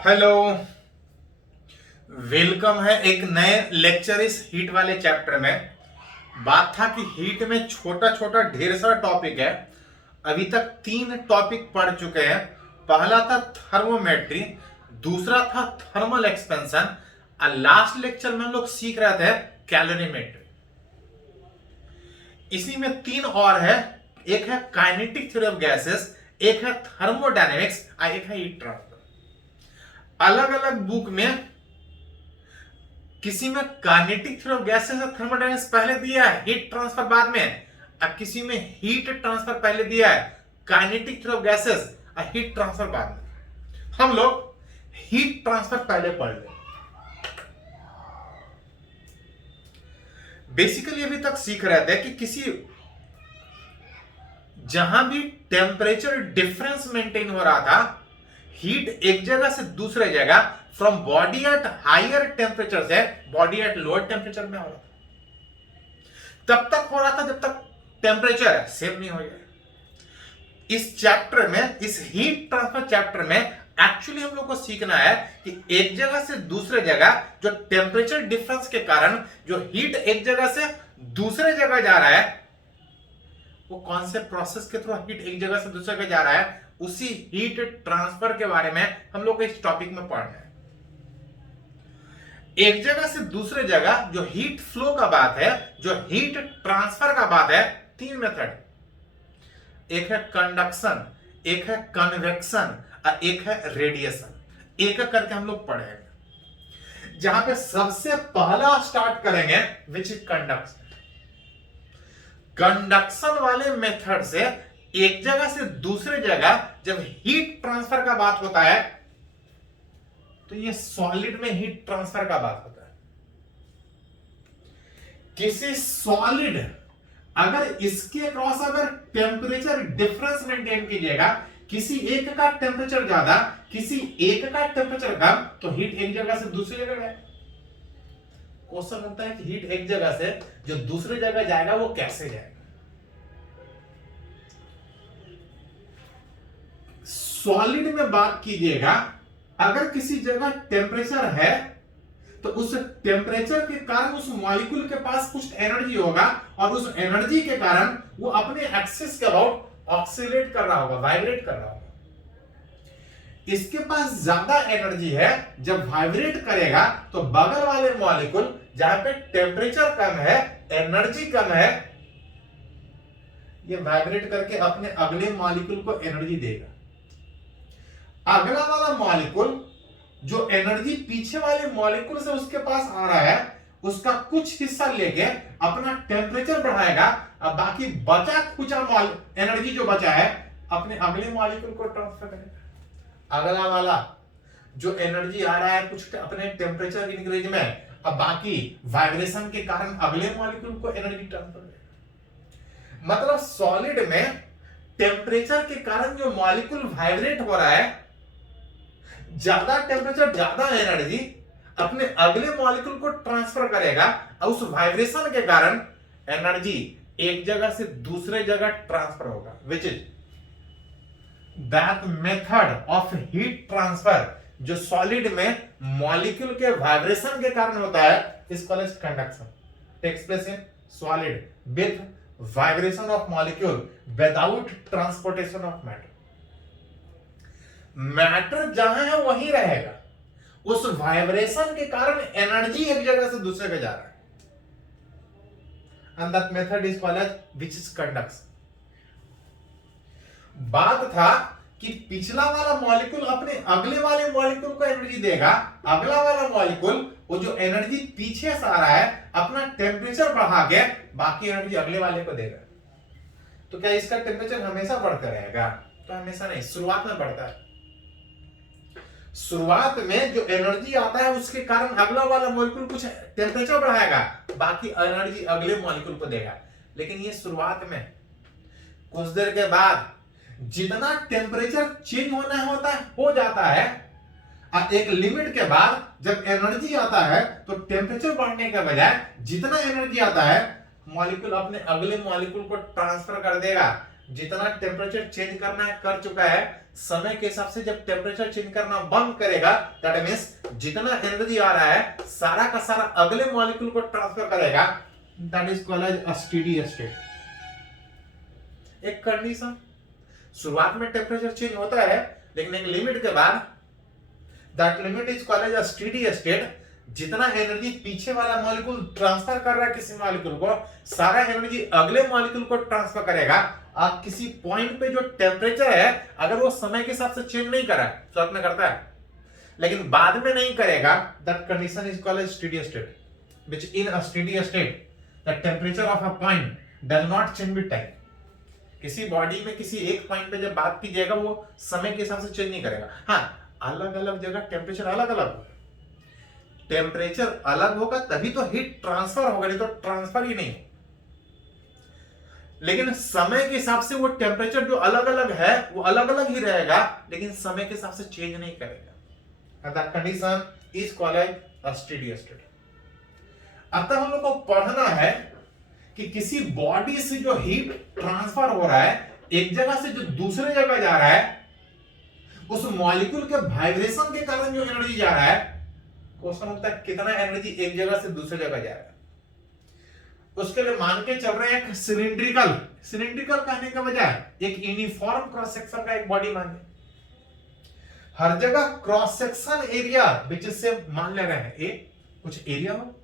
Hello. Welcome है एक नए लेक्चर इस हीट वाले चैप्टर में। बात था कि हीट में छोटा छोटा ढेर सारा टॉपिक है। अभी तक 3 टॉपिक पढ़ चुके हैं। पहला था थर्मोमेट्री, दूसरा था थर्मल एक्सपेंशन और लास्ट लेक्चर में हम लोग सीख रहे थे कैलोरीमेट्री। इसी में 3 और है, एक है काइनेटिक थ्योरी ऑफ गैसेस, एक है थर्मोडायनेमिक्स और एक है हीट ट्रांसफर। अलग अलग बुक में किसी में काइनेटिक थ्योरी ऑफ गैसेस और थर्मोडायनेमिक्स पहले दिया है, हीट ट्रांसफर बाद में, और किसी में हीट ट्रांसफर पहले दिया है, काइनेटिक थ्योरी ऑफ गैसेस और हीट ट्रांसफर बाद में। हम लोग हीट ट्रांसफर पहले पढ़ लें। बेसिकली अभी तक सीख रहे थे कि किसी जहां भी टेम्परेचर डिफरेंस मेंटेन हो रहा था, हीट एक जगह से दूसरे जगह from body at higher temperature से बॉडी एट लोअर टेम्परेचर में हो रहा था। तब तक हो रहा था जब तक टेम्परेचर सेम नहीं हो जाए। इस चैप्टर में, इस हीट ट्रांसफर चैप्टर में एक्चुअली हम लोग को सीखना है कि एक जगह से दूसरे जगह जो टेम्परेचर डिफरेंस के कारण जो हीट एक जगह से दूसरे जगह जा रहा है, वो कौन से प्रोसेस के थ्रू हीट एक जगह से दूसरे जगह जा रहा है, उसी हीट ट्रांसफर के बारे में हम लोग को इस टॉपिक में पढ़ना है। एक जगह से दूसरे जगह जो हीट फ्लो का बात है, जो हीट ट्रांसफर का बात है, 3 मेथड, एक है कंडक्शन, एक है कन्वेक्शन और एक है रेडिएशन। एक एक करके हम लोग पढ़ेंगे। जहां पे सबसे पहला स्टार्ट करेंगे विच इज कंडक्शन। कंडक्शन वाले मेथड से एक जगह से दूसरे जगह जब हीट ट्रांसफर का बात होता है, तो ये सॉलिड में हीट ट्रांसफर का बात होता है। किसी सॉलिड अगर इसके क्रॉस अगर टेम्परेचर डिफरेंस मेंटेन कीजिएगा, किसी एक का टेम्परेचर ज्यादा, किसी एक का टेम्परेचर कम, तो हीट एक जगह से दूसरी जगह जाए। क्वेश्चन होता है कि हीट एक जगह से जो दूसरी जगह जाएगा वो कैसे जाएगा। सॉलिड में बात कीजिएगा, अगर किसी जगह टेम्परेचर है तो उस टेम्परेचर के कारण उस मॉलिक्यूल के पास कुछ एनर्जी होगा और उस एनर्जी के कारण वो अपने एक्सिस के अबाउट ऑक्सीलेट कर रहा होगा, वाइब्रेट कर रहा होगा। इसके पास ज्यादा एनर्जी है, जब वाइब्रेट करेगा तो बगल वाले मॉलिक्यूल जहां पे टेम्परेचर कम है, एनर्जी कम है, ये वाइब्रेट करके अपने अगले मॉलिक्यूल को एनर्जी देगा। अगला वाला मॉलिक्यूल जो एनर्जी पीछे वाले मॉलिक्यूल से उसके पास आ रहा है, उसका कुछ हिस्सा लेके अपना टेम्परेचर बढ़ाएगा और बाकी बचा खुचा एनर्जी जो बचा है अपने अगले मॉलिक्यूल को ट्रांसफर करेगा। अगला वाला जो एनर्जी आ रहा है कुछ अपने टेम्परेचर इंक्रीज में, अब बाकी वाइब्रेशन के कारण अगले मॉलिक्यूल को एनर्जी ट्रांसफर करेगा। मतलब सॉलिड में टेम्परेचर के कारण जो मॉलिक्यूल वाइब्रेट हो रहा है, ज्यादा टेम्परेचर ज्यादा एनर्जी अपने अगले मॉलिक्यूल को ट्रांसफर करेगा और उस वाइब्रेशन के कारण एनर्जी एक जगह से दूसरे जगह ट्रांसफर होगा, which is that method of heat transfer जो सॉलिड में मॉलिक्यूल के वाइब्रेशन के कारण होता है, is called as conduction. Takes place in solid with vibration of molecule without transportation of matter. Matter जहां है वहीं रहेगा, उस वाइब्रेशन के कारण एनर्जी एक जगह से दूसरे पे जा रहा है, and that method is called as which is conduction. बात था कि पिछला वाला मॉलिक्यूल अपने अगले वाले मॉलिक्यूल को एनर्जी देगा, अगला वाला मॉलिक्यूल वो जो एनर्जी पीछे से आ रहा है अपना टेम्परेचर बढ़ा के बाकी एनर्जी अगले वाले को देगा। तो क्या इसका टेम्परेचर हमेशा बढ़ता रहेगा? तो हमेशा नहीं, शुरुआत में बढ़ता है। शुरुआत में जो एनर्जी आता है उसके कारण अगला वाला मॉलिक्यूल कुछ टेम्परेचर बढ़ाएगा, बाकी एनर्जी अगले मॉलिक्यूल को देगा। लेकिन ये शुरुआत में, कुछ देर के बाद जितना टेम्परेचर चेंज होना होता है हो जाता है, और एक लिमिट के बाद जब एनर्जी आता है तो टेम्परेचर बढ़ने के बजाय जितना एनर्जी आता है मॉलिक्यूल अपने अगले मॉलिक्यूल को ट्रांसफर कर देगा, जितना टेम्परेचर चेंज करना है कर चुका है, समय के हिसाब से जब टेम्परेचर चेंज करना बंद करेगा, दैट मींस जितना एनर्जी आ रहा है सारा का सारा अगले मॉलिक्यूल को ट्रांसफर करेगा, that is called as a steady state. एक कंडीशन, शुरुआत में टेम्परेचर चेंज होता है लेकिन एक लिमिट के बाद, that limit is called as a steady state. जितना एनर्जी पीछे वाला मॉलिक्यूल ट्रांसफर कर रहा है किसी मॉलिक्यूल को, सारा एनर्जी अगले मॉलिक्यूल को ट्रांसफर करेगा। आप किसी पॉइंट पे जो टेम्परेचर है अगर वो समय के हिसाब से चेंज नहीं करा, शुरुआत में करता है लेकिन बाद में नहीं करेगा, that condition is called as steady state, which in a steady state the temperature of a point does not change with time. किसी बॉडी में किसी एक पॉइंट पे जब बात कीजिएगा वो समय के हिसाब से चेंज नहीं करेगा। हाँ, अलग अलग जगह टेम्परेचर अलग अलग होगा, टेम्परेचर अलग होगा तभी तो हीट ट्रांसफर होगा, नहीं तो ट्रांसफर ही नहीं। लेकिन समय के हिसाब से वो टेम्परेचर जो अलग अलग है वो अलग अलग ही रहेगा, लेकिन समय के हिसाब से चेंज नहीं करेगा। That condition is called as a steady state. अतः हम लोग को पढ़ना है कि किसी बॉडी से जो हीट ट्रांसफर हो रहा है, एक जगह से जो दूसरे जगह जा रहा है, उस मॉलिक्यूल के वाइब्रेशन के कारण जो एनर्जी जा रहा है, क्वेश्चन होता है कितना एनर्जी एक जगह से दूसरी जगह जा रहा है। उसके लिए मान के चल रहे हैं एक सिलिंड्रिकल कहने के बजाय एक यूनिफॉर्म क्रॉस सेक्शन का एक बॉडी माने, हर जगह क्रॉस सेक्शन एरिया विच से मान ले रहे हैं ए कुछ एरिया हो,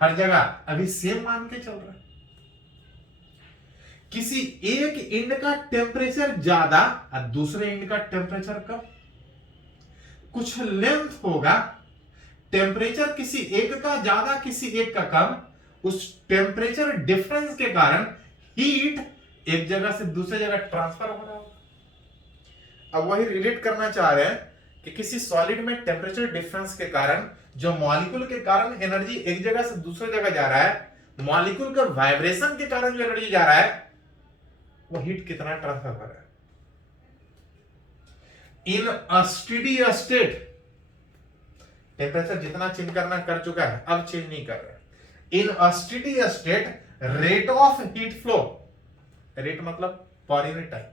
हर जगह अभी सेम मान के चल रहा है। किसी एक एंड का टेम्परेचर ज्यादा और दूसरे एंड का टेम्परेचर कम, कुछ लेंथ होगा, टेम्परेचर किसी एक का ज्यादा किसी एक का कम, उस टेम्परेचर डिफरेंस के कारण हीट एक जगह से दूसरे जगह ट्रांसफर हो रहा होगा। अब वही रिलेट करना चाह रहे हैं कि किसी सॉलिड में टेम्परेचर डिफरेंस के कारण जो मॉलिक्यूल के कारण एनर्जी एक जगह से दूसरे जगह जा रहा है, मॉलिक्यूल के वाइब्रेशन के कारण जो एनर्जी जा रहा है, वो हीट कितना ट्रांसफर कर रहा है। In a steady state temperature जितना चेंज करना कर चुका है, अब चेंज नहीं कर रहा है। In a steady state rate of heat flow, rate मतलब per unit time,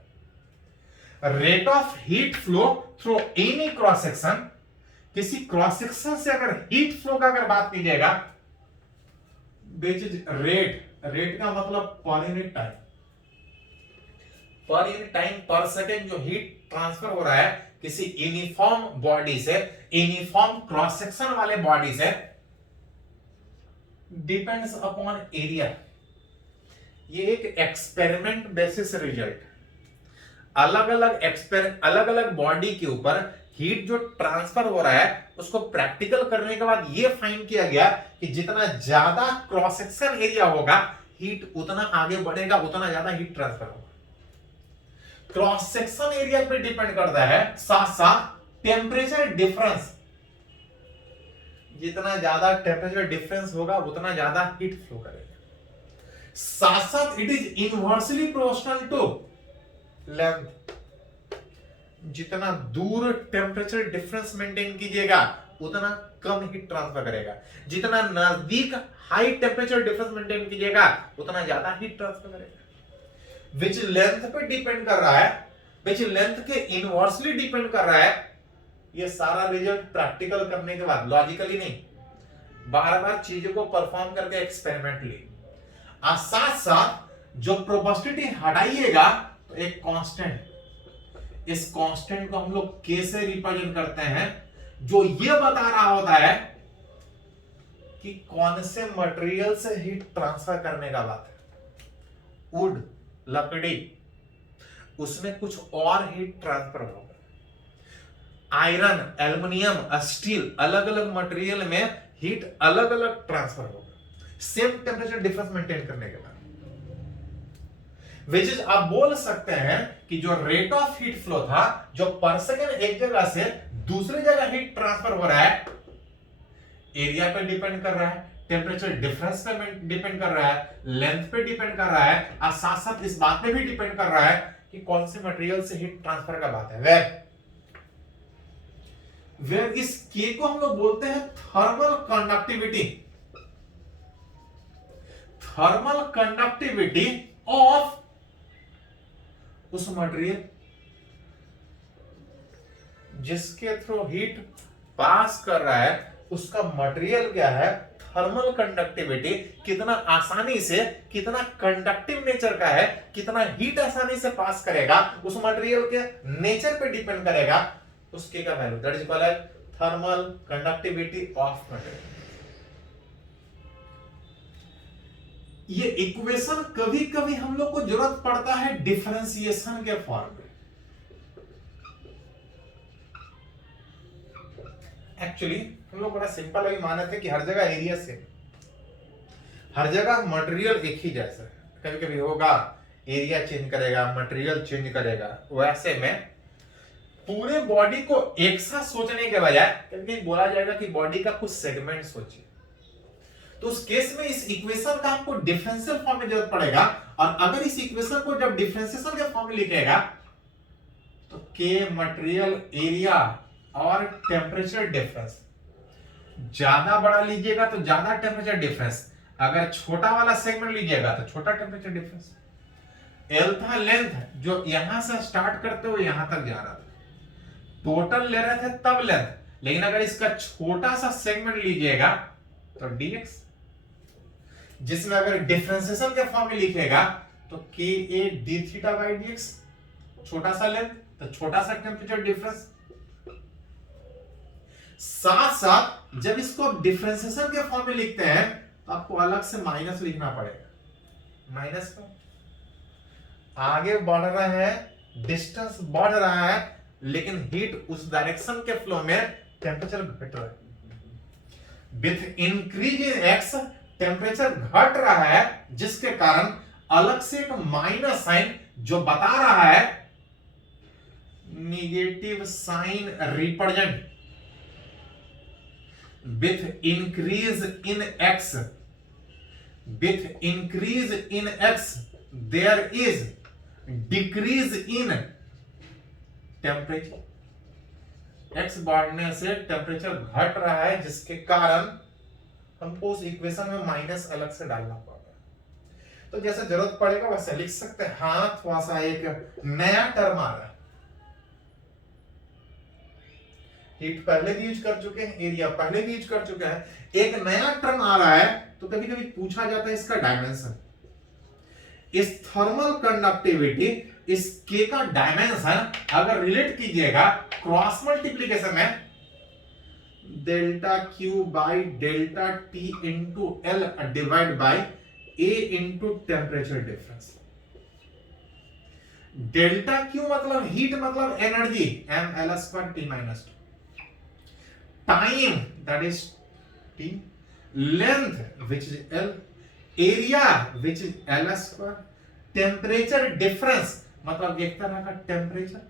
rate of heat flow through any cross section, किसी क्रॉस सेक्शन से अगर हीट फ्लो का अगर बात कीजिएगा, विच इज रेट का मतलब पर यूनिट टाइम, पर यूनिट टाइम पर सेकेंड जो हीट ट्रांसफर हो रहा है किसी यूनिफॉर्म बॉडी से, यूनिफॉर्म क्रॉस सेक्शन वाले बॉडी से, डिपेंड्स अपॉन एरिया। ये एक एक्सपेरिमेंट बेसिस रिजल्ट, अलग अलग बॉडी के ऊपर हीट जो ट्रांसफर हो रहा है उसको प्रैक्टिकल करने के बाद ये फाइंड किया गया कि जितना ज्यादा क्रॉस सेक्शन एरिया होगा हीट उतना आगे बढ़ेगा, उतना ज्यादा हीट ट्रांसफर होगा। क्रॉस सेक्शन एरिया पे डिपेंड करता है, साथ साथ टेम्परेचर डिफरेंस, जितना ज्यादा टेम्परेचर डिफरेंस होगा उतना ज्यादा हीट फ्लो करेगा। साथ साथ it is inversely proportional to length, जितना दूर टेम्परेचर डिफरेंस मेंटेन कीजिएगा उतना कम हीट ट्रांसफर करेगा, जितना नजदीक हाई टेम्परेचर डिफरेंस मेंटेन कीजिएगा उतना ज्यादा हीट ट्रांसफर करेगा। विच लेंथ पे डिपेंड कर रहा है, विच लेंथ के इनवर्सली डिपेंड कर रहा है। ये सारा रिजल्ट प्रैक्टिकल करने के बाद, लॉजिकली नहीं, बार बार चीजों को परफॉर्म करके एक्सपेरिमेंटली, और साथ साथ जो प्रोबेबिलिटी हटाइएगा तो एक कांस्टेंट, इस कांस्टेंट को हम लोग के से रिप्रेजेंट करते हैं, जो ये बता रहा होता है कि कौन से मटेरियल से हीट ट्रांसफर करने का बात है। वुड, लकड़ी, उसमें कुछ और हीट ट्रांसफर होगा। आयरन, एल्युमिनियम, स्टील, अलग अलग मटेरियल में हीट अलग अलग ट्रांसफर होगा सेम टेम्परेचर डिफरेंस मेंटेन करने के बाद। विच इज आप बोल सकते हैं कि जो रेट ऑफ हीट फ्लो था, जो पर सेकेंड एक जगह से दूसरी जगह हीट ट्रांसफर हो रहा है, एरिया पे डिपेंड कर रहा है, टेम्परेचर डिफरेंस पे डिपेंड कर रहा है, लेंथ पे डिपेंड कर रहा है, और साथ साथ इस बात पे भी डिपेंड कर रहा है कि कौन से मटेरियल से हीट ट्रांसफर का बात है। वेयर इस के को हम लोग बोलते हैं thermal conductivity, thermal conductivity of उस मटेरियल जिसके थ्रू हीट पास कर रहा है उसका मटेरियल क्या है, थर्मल कंडक्टिविटी, कितना आसानी से, कितना कंडक्टिव नेचर का है, कितना हीट आसानी से पास करेगा, उस मटेरियल के नेचर पे डिपेंड करेगा उसके का value, that is called thermal conductivity of material. ये इक्वेशन कभी कभी हम लोग को जरूरत पड़ता है डिफरेंशिएशन के फॉर्म में। एक्चुअली हम लोग बड़ा सिंपल अभी माने थे कि हर जगह एरिया सेम, हर जगह मटेरियल एक ही जैसा है, कभी कभी होगा एरिया चेंज करेगा, मटेरियल चेंज करेगा। वैसे में पूरे बॉडी को एक साथ सोचने के बजाय कभी बोला जाएगा कि बॉडी का कुछ सेगमेंट सोचिए, तो उस केस में इस इक्वेशन का आपको डिफरेंशियल फॉर्म में जरूरत पड़ेगा। और अगर इस इक्वेशन को जब डिफरेंशिएशन के फॉर्म में लिखेगा तो के मटेरियल एरिया और टेम्परेचर डिफरेंस, ज्यादा बड़ा लीजिएगा तो ज्यादा टेम्परेचर डिफरेंस, अगर छोटा वाला सेगमेंट लीजिएगा तो छोटा टेम्परेचर डिफरेंस। एल था लेंथ, जो यहां से स्टार्ट करते हुए यहां तक जा रहा था, टोटल ले रहे थे तब लेंथ, लेकिन अगर इसका छोटा सा सेगमेंट लीजिएगा तो dx, जिसमें अगर डिफरेंशिएशन के फॉर्म में लिखेगा तो के A D theta by dx, छोटा सा लेंथ तो छोटा सा टेम्परेचर डिफरेंस। साथ साथ जब इसको डिफरेंशिएशन के फॉर्म में लिखते हैं तो आपको अलग से माइनस लिखना पड़ेगा। माइनस का आगे बढ़ रहे हैं, डिस्टेंस बढ़ रहा है, लेकिन हीट उस डायरेक्शन के फ्लो में टेम्परेचर घट रहा है। With increase in x temperature घट रहा है, जिसके कारण अलग से एक माइनस साइन जो बता रहा है negative sign represent. With increase in x, with increase in x there is decrease in temperature. X बढ़ने से टेम्परेचर घट रहा है, जिसके कारण हमको उस इक्वेशन में माइनस अलग से डालना पड़ेगा। तो जैसे जरूरत पड़ेगा वैसे लिख सकते हैं। हाँ, थोड़ा सा एक नया टर्म आ रहा है, हीट पहले भी यूज कर चुके हैं, एरिया पहले भी यूज कर चुके हैं, एक नया टर्म आ रहा है। तो कभी कभी पूछा जाता है इसका डायमेंशन। इस थर्मल कंडक्टिविटी, इस के का डायमेंशन अगर रिलेट कीजिएगा क्रॉस मल्टीप्लीकेशन में, delta Q by delta T into L divide by A into temperature difference. Delta Q मतलब हीट, मतलब energy, M L square T minus two, time that is T, length which is L, area which is L square, temperature difference मतलब एक तरह का temperature.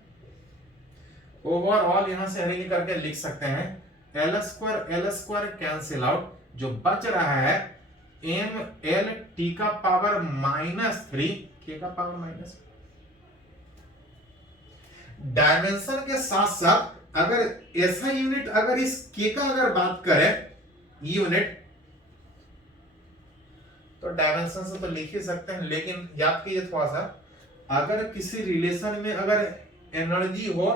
Overall यहां से arrange करके लिख सकते हैं एल स्क्वायर कैंसिल आउट, जो बच रहा है एम एल टी का पावर -3 के का पावर माइनस। डायमेंशन के साथ साथ अगर ऐसा यूनिट, अगर इस के का अगर बात करें यूनिट, तो डायमेंशन से तो लिख ही सकते हैं, लेकिन याद कीजिए थोड़ा सा, अगर किसी रिलेशन में अगर एनर्जी हो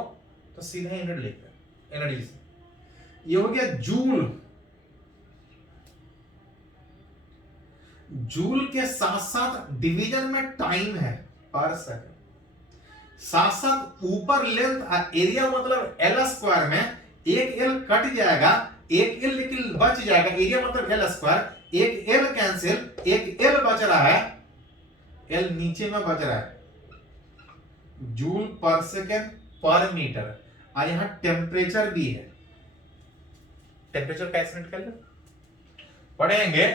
तो सीधे यूनिट लिखते हैं एनर्जी से। ये हो गया जूल। जूल के साथ साथ डिवीजन में टाइम है पर सेकंड, साथ साथ ऊपर लेंथ एरिया मतलब एल स्क्वायर में एक एल कट जाएगा, एक एल लेकिन बच जाएगा, एरिया मतलब एल स्क्वायर, एक एल कैंसिल, एक एल बच रहा है, एल नीचे में बच रहा है, जूल पर सेकेंड पर मीटर। और यहां टेम्परेचर भी है, टेम्परेचर कैसे निकाल लो पढ़ेंगे,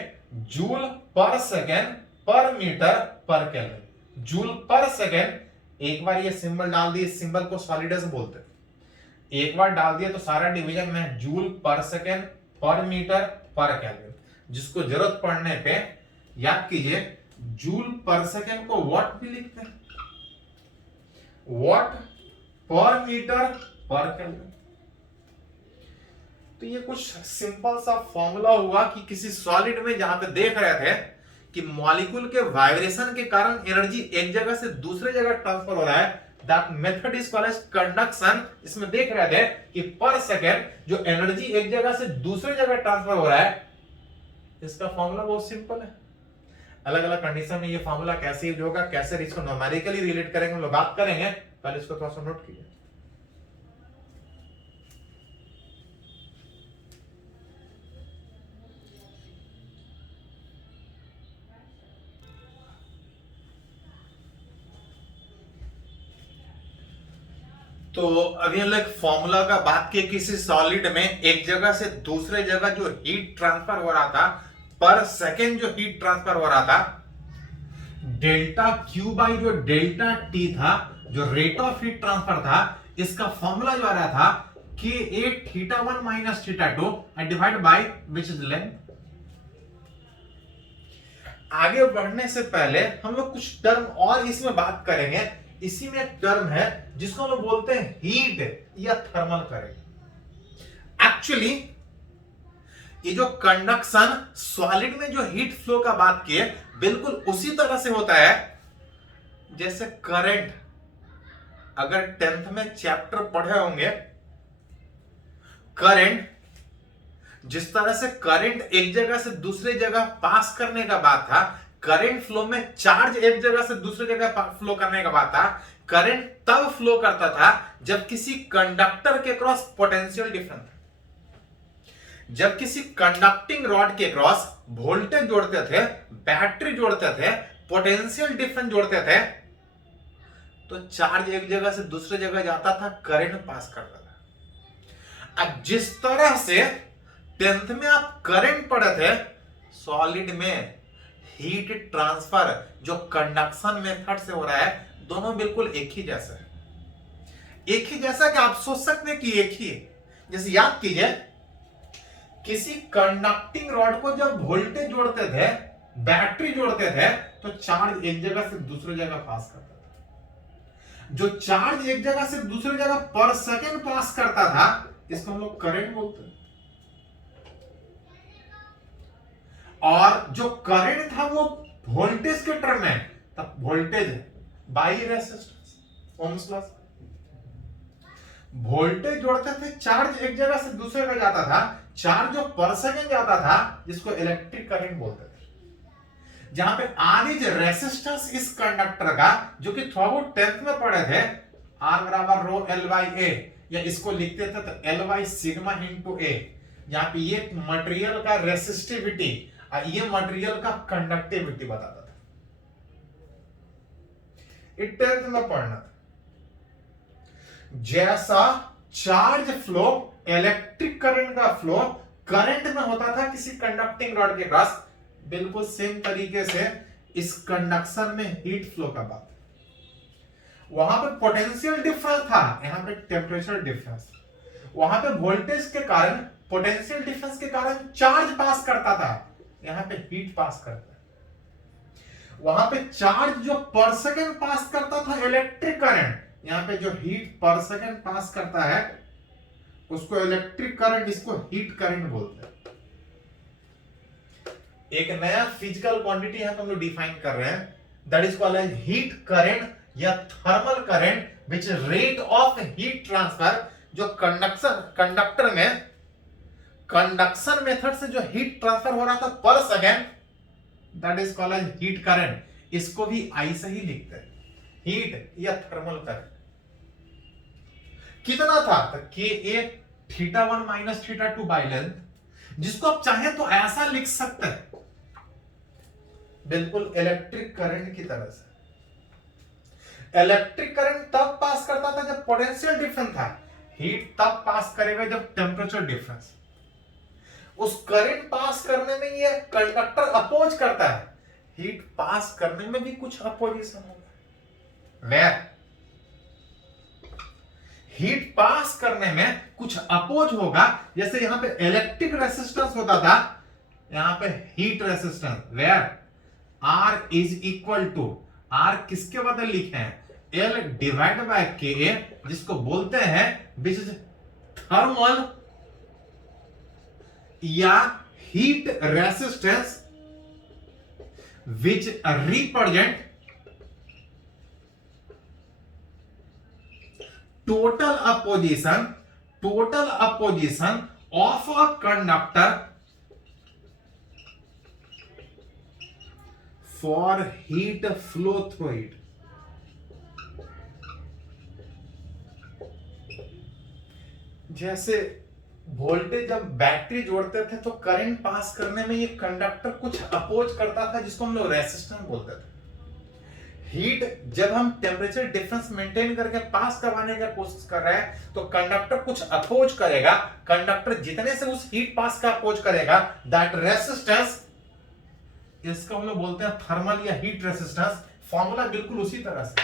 जूल पर सेकेंड पर मीटर पर केल्विन। जूल पर सेकेंड, एक बार ये सिंबल डाल दिए, इस सिंबल को सॉलिडस बोलते हैं, एक बार डाल दिया तो सारा डिवीजन में जूल पर सेकेंड पर मीटर पर केल्विन। जिसको जरूरत पड़ने पे याद कीजिए, जूल पर सेकेंड को वॉट भी लिखते हैं, वॉट पर मीटर पर केल्विन। तो ये कुछ सिंपल सा फॉर्मूला हुआ कि किसी सॉलिड में जहां पे देख रहे थे कि मॉलिक्यूल के वाइब्रेशन के कारण एनर्जी एक जगह से दूसरे जगह ट्रांसफर हो रहा है, that method is called as conduction. इसमें देख रहे थे कि पर सेकेंड जो एनर्जी एक जगह से दूसरे जगह ट्रांसफर हो रहा है, इसका फॉर्मूला बहुत सिंपल है। अलग अलग कंडीशन में ये फॉर्मूला कैसे यूज होगा, कैसे इसको न्यूमेरिकली रिलेट करेंगे, हम लोग बात करेंगे। पहले इसको थोड़ा सा नोट कीजिए। तो अभी हम लोग फॉर्मूला का बात किए, किसी सॉलिड में एक जगह से दूसरे जगह जो हीट ट्रांसफर हो रहा था, पर सेकेंड जो हीट ट्रांसफर हो रहा था, डेल्टा क्यू बाई जो डेल्टा टी था, जो रेट ऑफ हीट ट्रांसफर था, इसका फॉर्मूला जो आ रहा था कि A theta one minus theta two divide by which is length. आगे बढ़ने से पहले हम लोग कुछ टर्म और इसमें बात करेंगे। इसी में एक टर्म है जिसको हम लोग बोलते हैं हीट या थर्मल करंट। एक्चुअली ये जो कंडक्शन सॉलिड में जो हीट फ्लो का बात किए, बिल्कुल उसी तरह से होता है जैसे करंट। अगर 10th में चैप्टर पढ़े होंगे, करंट, जिस तरह से करंट एक जगह से दूसरे जगह पास करने का बात था, करंट फ्लो में चार्ज एक जगह से दूसरे जगह फ्लो करने का बात था। करंट तब फ्लो करता था जब किसी कंडक्टर के क्रॉस पोटेंशियल डिफरेंस, जब किसी कंडक्टिंग रॉड के क्रॉस वोल्टेज जोड़ते थे, बैटरी जोड़ते थे, पोटेंशियल डिफरेंस जोड़ते थे, तो चार्ज एक जगह से दूसरे जगह जाता था, करंट पास करता था। अब जिस तरह से 10th में आप करंट पढ़े थे, सॉलिड में हीट ट्रांसफर जो कंडक्शन मेथड से हो रहा है, दोनों बिल्कुल एक ही जैसा है। एक ही जैसा कि आप सोच सकते हैं कि एक ही है। जैसे याद कीजिए, किसी कंडक्टिंग रॉड को जब वोल्टेज जोड़ते थे, बैटरी जोड़ते थे, तो चार्ज एक जगह से दूसरे जगह पास करता था। जो चार्ज एक जगह से दूसरे जगह पर सेकेंड पास करता था, इसको हम लोग करंट बोलते हैं। और जो करंट था वो वोल्टेज के टर्म में, तब voltage by resistance, Ohm's law. Voltage जोड़ते थे, चार्ज एक जगह से दूसरे जगह जाता था, चार्ज जो पर सेकेंड जाता था, जिसको इलेक्ट्रिक करंट बोलते थे। जहां पे आर इज रेसिस्टेंस इस कंडक्टर का, जो कि थोड़ा बहुत 10th में पढ़े थे, आर बराबर रो एल बाई ए, या इसको लिखते थे तो एल बाई सिग्मा इंटू ए। जहां पे ये मटेरियल का रेसिस्टिविटी और ये मटेरियल का कंडक्टिविटी बताता था। ये 10th में पढ़ना था। जैसा चार्ज फ्लो, इलेक्ट्रिक करंट का फ्लो करंट में होता था किसी कंडक्टिंग रॉड के क्रॉस, बिल्कुल सेम तरीके से इस कंडक्शन में हीट फ्लो का बात। वहां पे पोटेंशियल डिफरेंस था, यहां पे टेम्परेचर डिफरेंस। वहां पे वोल्टेज के कारण, पोटेंशियल डिफरेंस के कारण चार्ज पास करता था, यहां पे हीट पास करता है। वहां पे चार्ज जो पर सेकेंड पास करता था इलेक्ट्रिक करंट, यहां पे जो हीट पर सेकेंड पास करता है उसको इलेक्ट्रिक करंट, इसको हीट करंट बोलते हैं। एक नया फिजिकल क्वांटिटी यहां पे हम लोग डिफाइन कर रहे हैं, that is called as heat current या thermal current, which is rate of heat transfer. जो कंडक्टर में कंडक्शन मेथड से जो हीट ट्रांसफर हो रहा था per second, that is called as heat current. इसको भी आई से ही लिखते हैं, हीट या थर्मल करंट। कितना था? K A theta one minus theta two by length, जिसको आप चाहें तो ऐसा लिख सकते हैं, बिल्कुल इलेक्ट्रिक करंट की तरह से। इलेक्ट्रिक करंट तब पास करता था जब पोटेंशियल डिफरेंस था, हीट तब पास करेगा जब टेम्परेचर डिफरेंस। उस करंट पास करने में ये कंडक्टर अपोज करता है, हीट पास करने में भी कुछ अपोजिशन होगा। वेयर हीट पास करने में कुछ अपोज होगा, जैसे यहां पे इलेक्ट्रिक रेसिस्टेंस होता था, यहां पे heat resistance, where R is equal to, R किसके बदले लिखे हैं, एल डिवाइड बाय के ए, जिसको बोलते हैं विच इज थर्मल या heat resistance which represent total opposition of a conductor for heat flow through it. जैसे वोल्टेज जब बैटरी जोड़ते थे तो करंट पास करने में ये कंडक्टर कुछ अपोज करता था, जिसको हम लोग रेसिस्टेंस बोलते थे। हीट जब हम टेम्परेचर डिफरेंस मेंटेन करके पास करवाने की कोशिश कर रहे हैं तो कंडक्टर कुछ अपोज करेगा। कंडक्टर जितने से उस हीट पास का अपोज करेगा, दैट रेसिस्टेंस, इसको हम लोग बोलते हैं थर्मल या हीट रेसिस्टेंस। फॉर्मूला बिल्कुल उसी तरह से,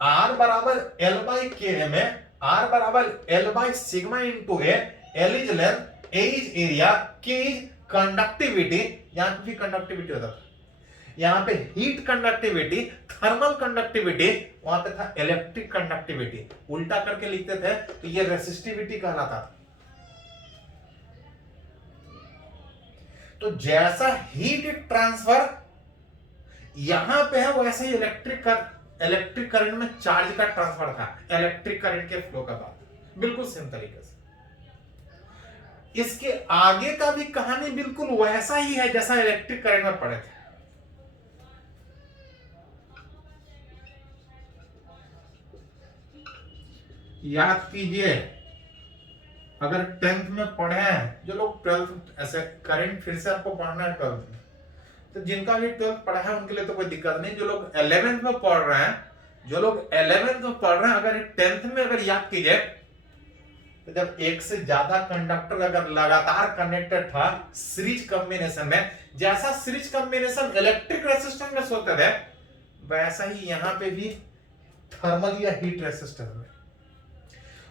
R बराबर L बाई के में, R बराबर L by sigma into A, L is length, A is area, K is conductivity. यहां पे भी कंडक्टिविटी होता था, यहां पे हीट कंडक्टिविटी, थर्मल कंडक्टिविटी, वहां पे था इलेक्ट्रिक कंडक्टिविटी। उल्टा करके लिखते थे तो ये रेसिस्टिविटी कहलाता था। तो जैसा हीट ट्रांसफर यहां पे है, वैसे ही इलेक्ट्रिक करंट में चार्ज का ट्रांसफर था, इलेक्ट्रिक करंट के फ्लो का बात, बिल्कुल सेम तरीके से। इसके आगे का भी कहानी बिल्कुल वैसा ही है जैसा इलेक्ट्रिक करंट में पढ़े थे। याद कीजिए, अगर 10th में पढ़े हैं जो लोग, 12th ऐसे करंट फिर से आपको पढ़ना है 12th में, तो जिनका भी 12th पढ़ा है उनके लिए तो कोई दिक्कत नहीं। जो लोग 11th में पढ़ रहे हैं, अगर 10th में अगर याद कीजिए, तो जब एक से ज्यादा कंडक्टर अगर लगातार कनेक्टेड था सीरीज कॉम्बिनेशन में, जैसा सीरीज कॉम्बिनेशन इलेक्ट्रिक रेसिस्टेंस में होते थे, वैसा ही यहां पे भी थर्मल या हीट रेसिस्टेंस में,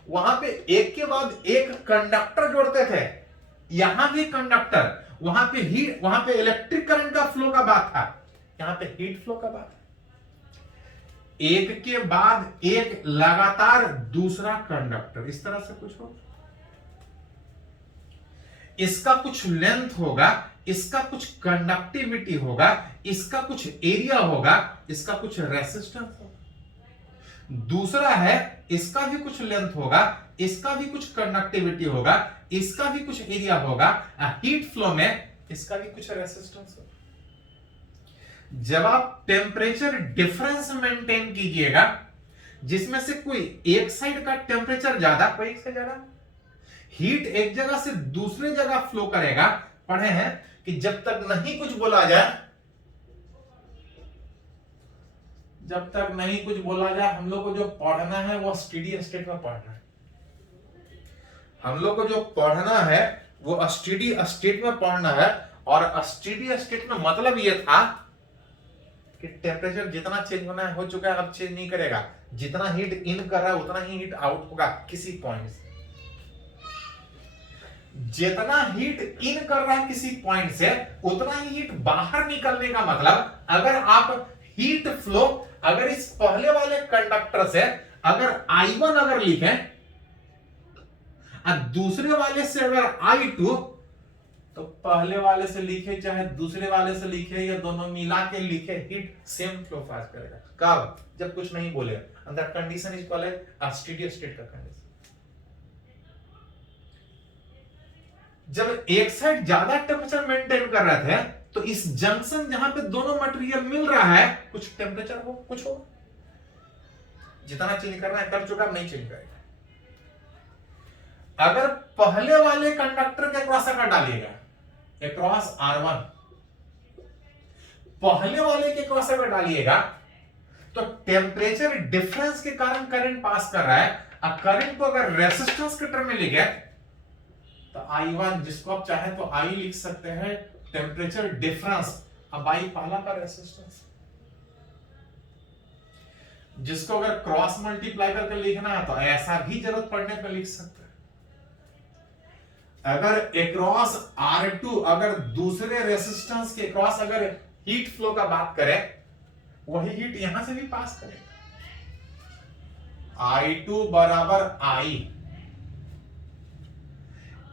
वहां पे एक के बाद एक कंडक्टर जोड़ते थे। यहां भी कंडक्टर, वहां पे हीट, वहां पे इलेक्ट्रिक करंट का फ्लो का बात था, यहां पे हीट फ्लो का बात है। एक के बाद एक लगातार दूसरा कंडक्टर, इस तरह से कुछ हो, इसका कुछ लेंथ होगा, इसका कुछ कंडक्टिविटी होगा, इसका कुछ एरिया होगा, इसका कुछ रेसिस्टेंस होगा। दूसरा है, इसका भी कुछ लेंथ होगा, इसका भी कुछ कंडक्टिविटी होगा, इसका भी कुछ एरिया होगा, हीट फ्लो में इसका भी कुछ रेसिस्टेंस होगा। जब आप टेम्परेचर डिफरेंस मेंटेन कीजिएगा, जिसमें से कोई एक साइड का टेम्परेचर ज्यादा, कोई एक से ज्यादा, हीट एक जगह से दूसरे जगह फ्लो करेगा। पढ़े हैं कि जब तक नहीं कुछ बोला जाए, हम लोग को जो पढ़ना है वो स्टेडी स्टेट में पढ़ना है। हम लोग को जो पढ़ना है वो स्टेडी स्टेट में पढ़ना है। और स्टेडी स्टेट में मतलब ये था कि टेम्परेचर जितना चेंज होना है हो चुका है, अब चेंज नहीं करेगा। जितना हीट इन कर रहा है उतना ही हीट आउट होगा किसी पॉइंट से। जितना हीट इन कर रहा है किसी पॉइंट से, उतना ही हीट बाहर निकलने का मतलब, अगर आप हीट फ्लो, अगर इस पहले वाले कंडक्टर से अगर I1 अगर लिखें और दूसरे वाले से अगर I2, तो पहले वाले से लिखे चाहे दूसरे वाले से लिखे या दोनों मिला के लिखे, हीट सेम फ्लो पास करेगा। कब? जब कुछ नहीं बोले, and that condition is called a steady state का कंडीशन। जब एक साइड ज्यादा टेम्परेचर मेंटेन कर रहे थे, तो इस जंक्शन जहां पे दोनों मटेरियल मिल रहा है, कुछ टेम्परेचर हो, कुछ हो, जितना चेंज करना है कर चुका, नहीं चेंज करेगा। अगर पहले वाले कंडक्टर के क्रॉस अगर डालिएगा, अक्रॉस R1, पहले वाले के क्रॉस अगर डालिएगा, तो टेम्परेचर डिफरेंस के कारण करंट पास कर रहा है। अब करंट को अगर रेसिस्टेंस के टर्म में लिखे, तो I1, जिसको आप चाहे तो I लिख सकते हैं, टेम्परेचर डिफरेंस। अब I पहला का रेसिस्टेंस, जिसको अगर क्रॉस मल्टीप्लाई करके लिखना है तो ऐसा भी जरूरत पड़ने पर लिख सकते हैं। अगर अक्रॉस R2, अगर दूसरे रेसिस्टेंस के क्रॉस अगर हीट फ्लो का बात करें, वही हीट यहां से भी पास करेगा। I2 बराबर I,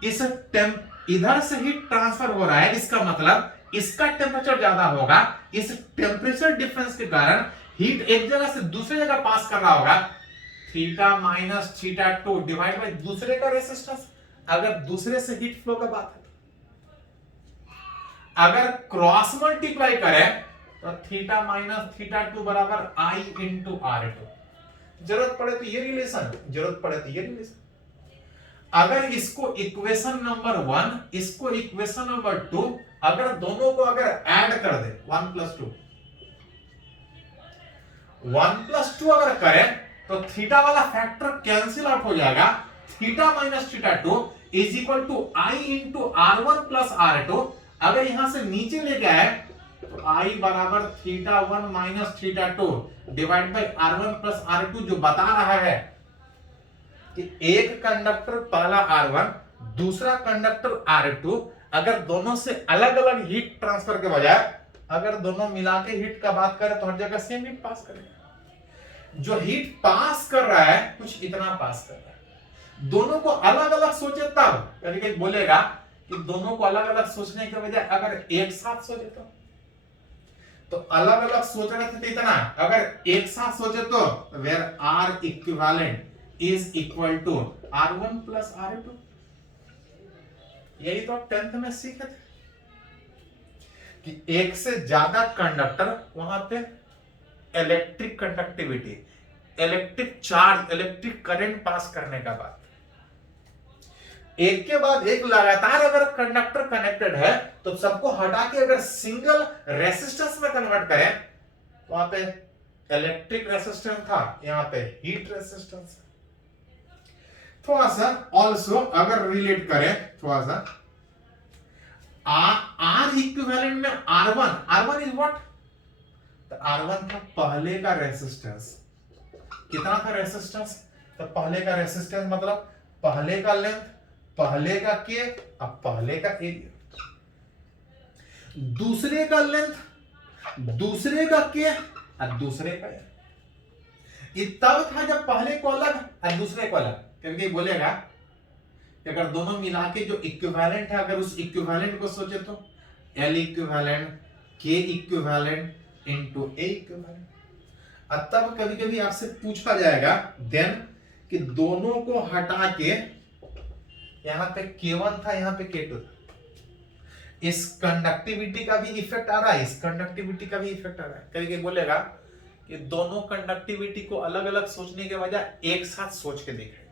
इस इधर से हीट ट्रांसफर हो रहा है, इसका मतलब इसका टेम्परेचर ज्यादा होगा, इस टेम्परेचर डिफरेंस के कारण हीट एक जगह से दूसरी जगह पास कर रहा होगा, theta minus theta two divide by दूसरे का रेसिस्टेंस। अगर दूसरे से हीट फ्लो का बात है, अगर क्रॉस मल्टीप्लाई करें तो थीटा माइनस थीटा टू बराबर आई इंटू आर टू। जरूरत पड़े तो ये रिलेशन, जरूरत पड़े तो ये रिलेशन। अगर इसको इक्वेशन नंबर 1, इसको इक्वेशन नंबर 2, अगर दोनों को अगर ऐड कर दे 1 प्लस 2, 1 प्लस 2 अगर करें तो थीटा वाला फैक्टर कैंसिल आउट हो जाएगा। Theta minus theta two is equal to I into R one plus R two. अगर यहां से नीचे लेके आए तो आई बराबर theta one minus theta two divide by R one plus R two, जो बता रहा है कि एक कंडक्टर पहला R1 दूसरा कंडक्टर R2, अगर दोनों से अलग अलग हीट ट्रांसफर के बजाय अगर दोनों मिला के हीट का बात करें तो हर जगह सेम हीट पास करेगा। जो हीट पास कर रहा है कुछ इतना पास कर रहा है। दोनों को अलग अलग सोचे तब कभी बोलेगा कि दोनों को अलग अलग सोचने के बजाय अगर एक साथ सोचे तो अलग अलग सोच रहे थे तो इतना, अगर एक साथ सोचे तो where R equivalent is equal to R1 plus R2। यही तो आप 10th में सीखे थे कि एक से ज्यादा कंडक्टर, वहां पे electric conductivity, electric charge, electric current pass करने का बात। एक के बाद एक लगातार अगर कंडक्टर कनेक्टेड है तो सबको हटा के अगर सिंगल रेसिस्टेंस में कन्वर्ट करें तो वहां पे इलेक्ट्रिक रेसिस्टेंस था, यहां पे हीट रेसिस्टेंस। थोड़ा सा ऑल्सो अगर रिलेट करें थोड़ा सा, आर इक्विवेलेंट में R1 इज व्हाट? तो R1 था पहले का रेसिस्टेंस। कितना था रेसिस्टेंस? तो पहले का रेसिस्टेंस मतलब पहले का लेंथ, पहले का के, अब पहले का एरिया। दूसरे का लेंथ, दूसरे का के, और दूसरे का एरिया। ये तब था जब पहले को अलग और दूसरे को अलग। क्योंकि बोलेगा कि अगर दोनों मिला के जो इक्विवेलेंट है, अगर उस इक्विवेलेंट को सोचे तो L equivalent, K equivalent into A equivalent. अब तब कभी कभी आपसे पूछा जाएगा देन कि दोनों को हटा के यहां पे K1 था, यहां पे K2 था, इस कंडक्टिविटी का भी इफेक्ट आ रहा है, इस कंडक्टिविटी का भी इफेक्ट आ रहा है। कभी बोलेगा कि दोनों कंडक्टिविटी को अलग अलग सोचने के बजाय एक साथ सोच के देखें।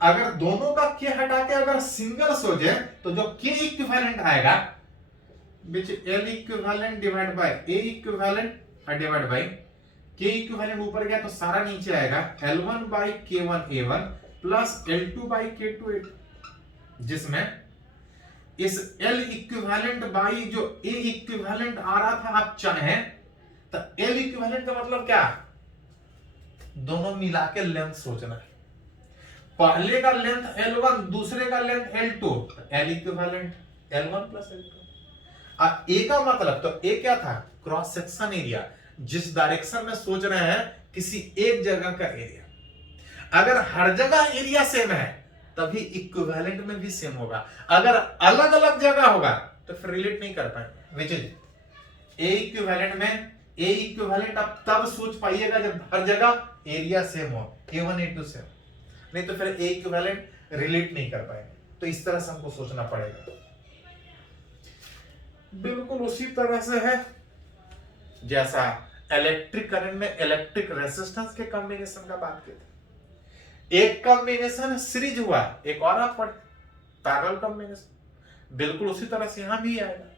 अगर दोनों का के हटा के अगर सिंगल सोचे तो जो के इक्विवेलेंट आएगा विच L equivalent divide by A equivalent divide by के इक्विवेलेंट ऊपर गया तो सारा नीचे आएगा L1 bye K1 A1 plus L2 bye K2 A2, जिसमें इस L इक्विवेलेंट बाय जो A इक्विवेलेंट आ रहा था आप चाहें तो L इक्विवेलेंट का मतलब क्या? दोनों मिला के लेंथ सोचना है। पहले का लेंथ L1, दूसरे का length L2, L equivalent L1 plus L2। अब A का मतलब, तो A क्या था? क्रॉस सेक्शन एरिया, जिस डायरेक्शन में सोच रहे हैं किसी एक जगह का एरिया। अगर हर जगह एरिया सेम है तभी इक्विवेलेंट में भी सेम होगा। अगर अलग अलग जगह होगा तो फिर रिलेट नहीं कर पाएंगे। विच इज A इक्विवेलेंट में A इक्विवेलेंट आप तब सोच पाइएगा जब हर जगह एरिया सेम हो, A1 A2 सेम, नहीं तो फिर A इक्विवेलेंट रिलेट नहीं कर पाएंगे। तो इस तरह से हमको सोचना पड़ेगा। बिल्कुल उसी तरह से है जैसा इलेक्ट्रिक करंट में इलेक्ट्रिक रेजिस्टेंस के कॉम्बिनेशन का बात की थी। एक कॉम्बिनेशन सीरीज हुआ, एक और आप पढ़े पैरेलल कॉम्बिनेशन। बिल्कुल उसी तरह से यहां भी आएगा।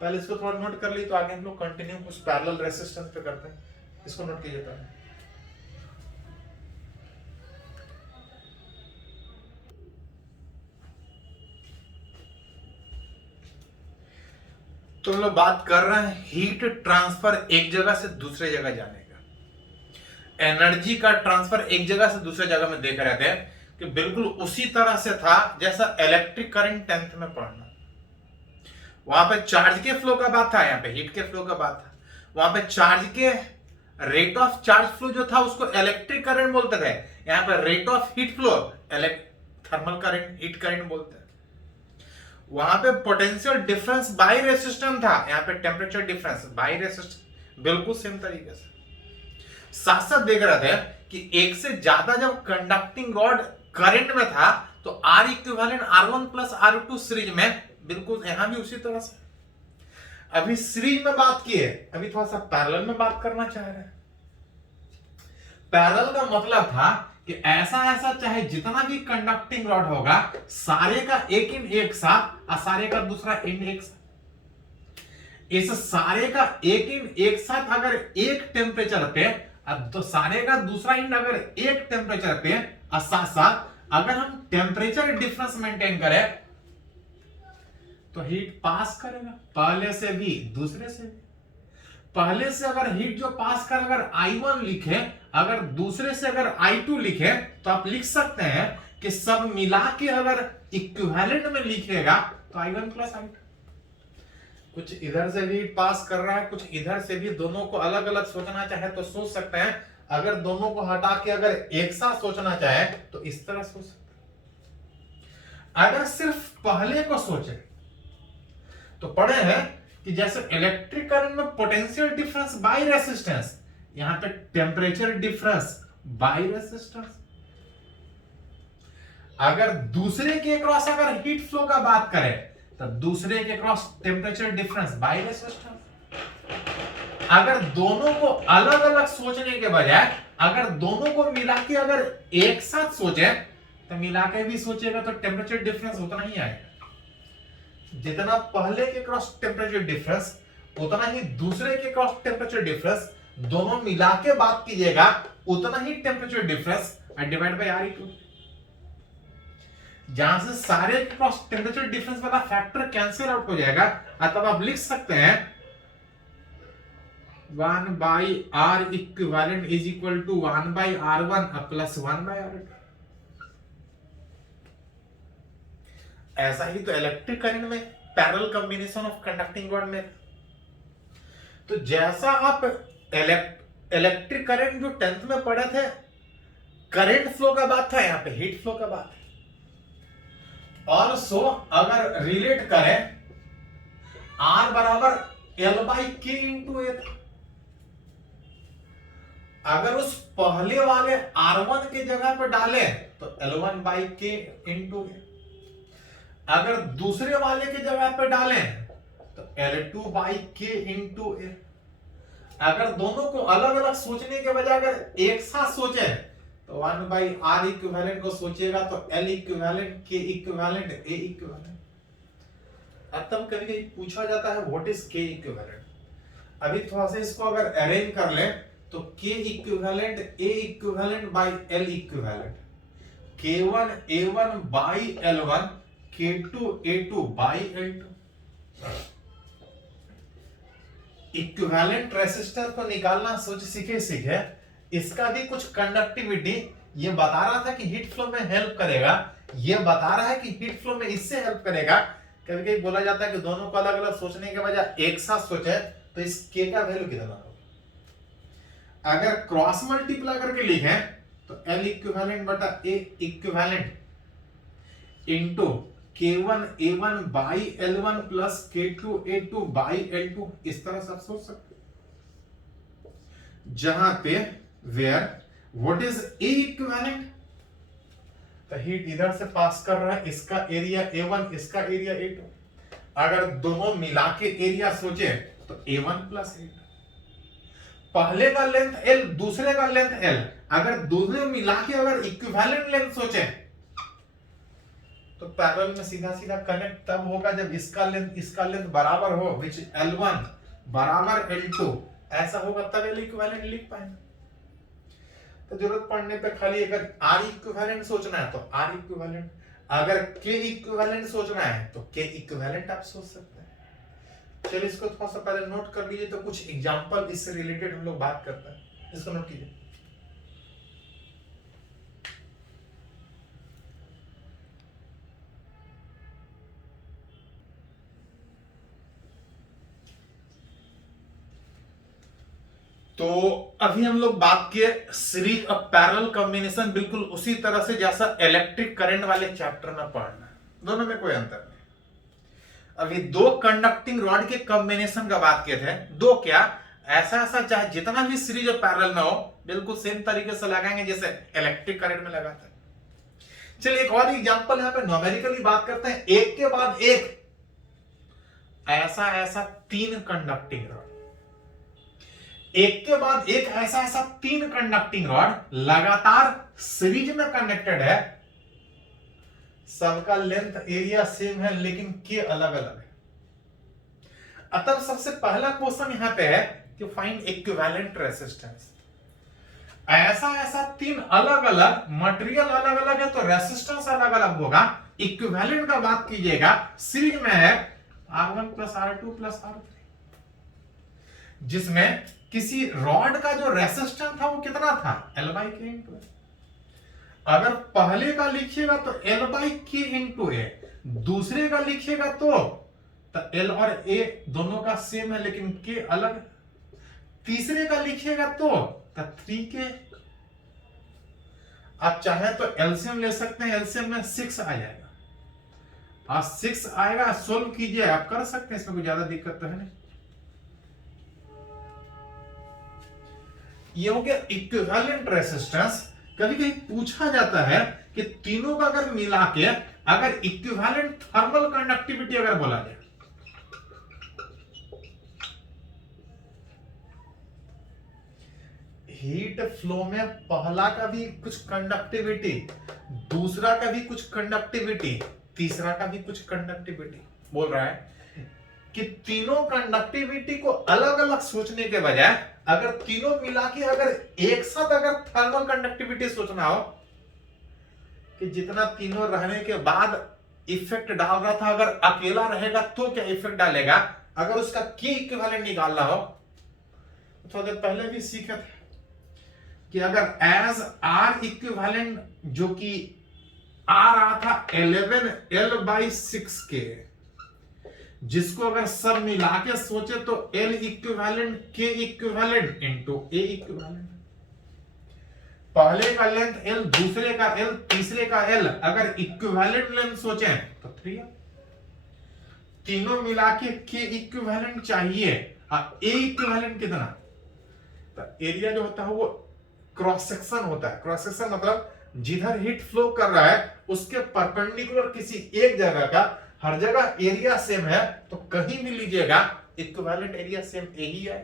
पहले इसको थोड़ा नोट कर ली तो आगे हम लोग कंटिन्यू कुछ पैरेलल रेजिस्टेंस पे करते हैं। इसको नोट कीजिए पहले। तो हम लोग बात कर रहे हैं हीट ट्रांसफर एक जगह से दूसरे जगह जाने का। एनर्जी का ट्रांसफर एक जगह से दूसरे जगह में देख रहे थे कि बिल्कुल उसी तरह से था जैसा इलेक्ट्रिक करंट 10th में पढ़ना। वहां पे चार्ज के फ्लो का बात था, यहाँ पे हीट के फ्लो का बात था। वहां पे चार्ज के रेट ऑफ चार्ज फ्लो जो था उसको इलेक्ट्रिक करंट बोलते थे, यहाँ पे rate of heat flow thermal current, heat current बोलते हैं। वहां पे पोटेंशियल डिफरेंस बाई रेसिस्टेंस था, यहाँ पे टेम्परेचर डिफरेंस बाई रेसिस्टेंस, बिल्कुल सेम तरीके से। साथ साथ देख रहे थे कि एक से ज्यादा जब कंडक्टिंग रॉड करंट में था तो are equivalent R1 plus R2 series में, बिल्कुल यहां भी उसी तरह से। अभी सीरीज में बात की है, अभी थोड़ा सा पैरेलल में बात करना चाह रहे हैं। पैरेलल का मतलब था कि ऐसा ऐसा चाहे जितना भी कंडक्टिंग रॉड होगा सारे का एक इन एक साथ और सारे का दूसरा इन एक साथ। इस सारे का एक इन एक साथ अगर एक टेम्परेचर पे तो सारे का दूसरा इन अगर एक टेम्परेचर पे और साथ साथ अगर हम टेम्परेचर डिफरेंस मेंटेन करें तो हीट पास करेगा पहले से भी दूसरे से भी। पहले से अगर हीट जो पास कर अगर I1 लिखे, अगर दूसरे से अगर I2 लिखे तो आप लिख सकते हैं कि सब मिला के अगर इक्विवेलेंट में लिखेगा तो I1 प्लस I2। कुछ इधर से भी पास कर रहा है, कुछ इधर से भी, दोनों को अलग अलग सोचना चाहे तो सोच सकते हैं। अगर दोनों को हटा के अगर एक साथ सोचना चाहे तो इस तरह सोच सकते हैं। अगर सिर्फ पहले को सोचे तो पढ़े हैं कि जैसे इलेक्ट्रिक करंट में पोटेंशियल डिफरेंस बाय रेसिस्टेंस, यहां पे टेम्परेचर डिफरेंस बाय रेसिस्टेंस। अगर दूसरे के क्रॉस अगर हीट फ्लो का बात करें तो दूसरे के cross temperature difference by resistance. अगर दोनों को अलग अलग सोचने के बजाय अगर दोनों को मिला के अगर एक साथ सोचे तो मिला के भी सोचेगा तो टेम्परेचर डिफरेंस उतना ही आएगा। जितना पहले के क्रॉस टेम्परेचर डिफरेंस उतना ही दूसरे के क्रॉस टेम्परेचर डिफरेंस, दोनों मिला के बात कीजिएगा उतना ही temperature difference divide by R equal. जहां से सारे के क्रॉस टेम्परेचर डिफरेंस वाला फैक्टर कैंसिल आउट हो जाएगा, तब आप लिख सकते हैं 1 by R equivalent is equal to 1 by R1 plus 1 by R2। ऐसा ही तो इलेक्ट्रिक करंट में parallel combination of conducting rod में। तो जैसा आप इलेक्ट्रिक करंट जो 10th में पढ़े थे, करंट फ्लो का बात था, यहां पे हीट फ्लो का बात है। ऑल्सो अगर रिलेट करें R बराबर L बाई के इंटू ए, अगर उस पहले वाले R1 के जगह पर डाले तो L1 बाई के इंटू ए, अगर दूसरे वाले के जगह पे डालें तो L2 बाई के इंटू ए। अगर दोनों को अलग अलग सोचने के बजाय अगर एक साथ सोचे तो 1 बाई आर इक्विवेलेंट को सोचिएगा तो L इक्विवेलेंट, के इक्विवेलेंट, ए इक्विवेलेंट। अब तब कभी कभी पूछा जाता है व्हाट इज के इक्विवेलेंट। अभी थोड़ा सा इसको अगर अरेंज कर लें तो के equivalent, A equivalent by L equivalent, K1 A1 by L1, K2 A2 by L2। Equivalent resistor को निकालना सोच सीखे, इसका भी कुछ कंडक्टिविटी ये बता रहा था कि हीट फ्लो में हेल्प करेगा, ये बता रहा है कि हीट फ्लो में इससे हेल्प करेगा। कभी कभी बोला जाता है कि दोनों को अलग अलग सोचने के बजाय एक साथ सोचे तो इस के का वैल्यू कितना होगा। अगर क्रॉस मल्टीप्लाई करके लिखें तो L इक्विवेलेंट बटा A equivalent into K1 A1 by L1 plus K2 A2 by L2, इस तरह से आप सोच सकते हैं। जहां पे where what is A equivalent, तो हीट इधर से पास कर रहा है, इसका एरिया A1, इसका एरिया A2। अगर दोनों मिला के एरिया सोचे तो A1 प्लस A2। पहले का लेंथ L, दूसरे का लेंथ L, अगर दोनों मिला के अगर इक्विवेलेंट लेंथ सोचे तो पैरेलल में सीधा सीधा कनेक्ट तब होगा जब इसका लेंथ बराबर हो, विच L1 बराबर L2, ऐसा होगा तब L इक्विवेलेंट लिख पाएंगे। तो जरूरत पड़ने पे खाली अगर R इक्विवेलेंट सोचना है तो R इक्विवेलेंट, अगर K इक्विवेलेंट सोचना है तो K इक्विवेलेंट आप सोच सकते हैं। चलिए इसको थोड़ा सा पहले नोट कर लीजिए, तो कुछ एग्जांपल इससे रिलेटेड हम लोग बात करते हैं, इसको नोट कीजिए। तो अभी हम लोग बात किए सीरीज ऑफ पैरेलल कॉम्बिनेशन, बिल्कुल उसी तरह से जैसा इलेक्ट्रिक करंट वाले चैप्टर में पढ़ना, दोनों में कोई अंतर नहीं। अभी दो कंडक्टिंग रॉड के कॉम्बिनेशन का बात किए थे, दो क्या, ऐसा ऐसा चाहे जितना भी सीरीज और पैरेलल में हो, बिल्कुल सेम तरीके से लगाएंगे जैसे इलेक्ट्रिक करंट में लगाते हैं। चलिए एक और एग्जांपल यहां पे न्यूमेरिकली बात करते हैं। एक के बाद एक ऐसा ऐसा तीन कंडक्टिंग रॉड, एक के बाद एक ऐसा ऐसा तीन कंडक्टिंग रॉड लगातार सीरीज में कनेक्टेड है, सबका लेंथ एरिया सेम है लेकिन के अलग अलग है। अतः सबसे पहला क्वेश्चन यहां पे है कि फाइंड इक्विवेलेंट रेसिस्टेंस। ऐसा ऐसा तीन अलग अलग मटेरियल अलग अलग है तो रेसिस्टेंस अलग अलग होगा। इक्विवेलेंट का बात कीजिएगा, सीरीज में है R1 plus R2 plus R3, जिसमें किसी रॉड का जो रेसिस्टेंस था वो कितना था, L बाई के इंटू ए। अगर पहले का लिखिएगा तो L बाई के इंटू ए, दूसरे का लिखिएगा तो L और A दोनों का सेम है लेकिन के अलग, तीसरे का लिखिएगा तो 3K। आप चाहे तो एलसीएम ले सकते हैं, एलसीएम में 6 आ जाएगा और 6 आएगा, सोल्व कीजिए, आप कर सकते हैं, इसमें कोई ज्यादा दिक्कत तो है नहीं। ये हो गया इक्विवेलेंट रेसिस्टेंस। कभी कभी पूछा जाता है कि तीनों का अगर मिला के अगर इक्विवेलेंट थर्मल कंडक्टिविटी अगर बोला जाए, हीट फ्लो में पहला का भी कुछ कंडक्टिविटी, दूसरा का भी कुछ कंडक्टिविटी, तीसरा का भी कुछ कंडक्टिविटी, बोल रहा है कि तीनों कंडक्टिविटी को अलग अलग सोचने के बजाय अगर तीनों मिला के अगर एक साथ अगर थर्मल कंडक्टिविटी सोचना हो कि जितना तीनों रहने के बाद इफेक्ट डाल रहा था, अगर अकेला रहेगा तो क्या इफेक्ट डालेगा, अगर उसका के इक्विवेलेंट निकालना हो, थोड़ा देर पहले भी सीखे थे कि अगर एज आर इक्विवेलेंट जो कि आ रहा था 11 L/6 के, जिसको अगर सब मिला के सोचे तो L इक्विवेलेंट के इक्विवेलेंट इंटू ए इक्विवेलेंट। पहले का लेंथ L, दूसरे का L, तीसरे का L, अगर इक्विवेलेंट लेंथ सोचें तो 3 है। तीनों मिला के के इक्विवेलेंट चाहिए, ए इक्विवेलेंट कितना, तो एरिया जो होता है वो क्रॉस सेक्शन होता है। क्रॉस सेक्शन मतलब जिधर हीट फ्लो कर रहा है उसके परपेंडिकुलर किसी एक जगह का, हर जगह एरिया सेम है तो कहीं भी लीजिएगा इक्विवेलेंट एरिया सेम यही है।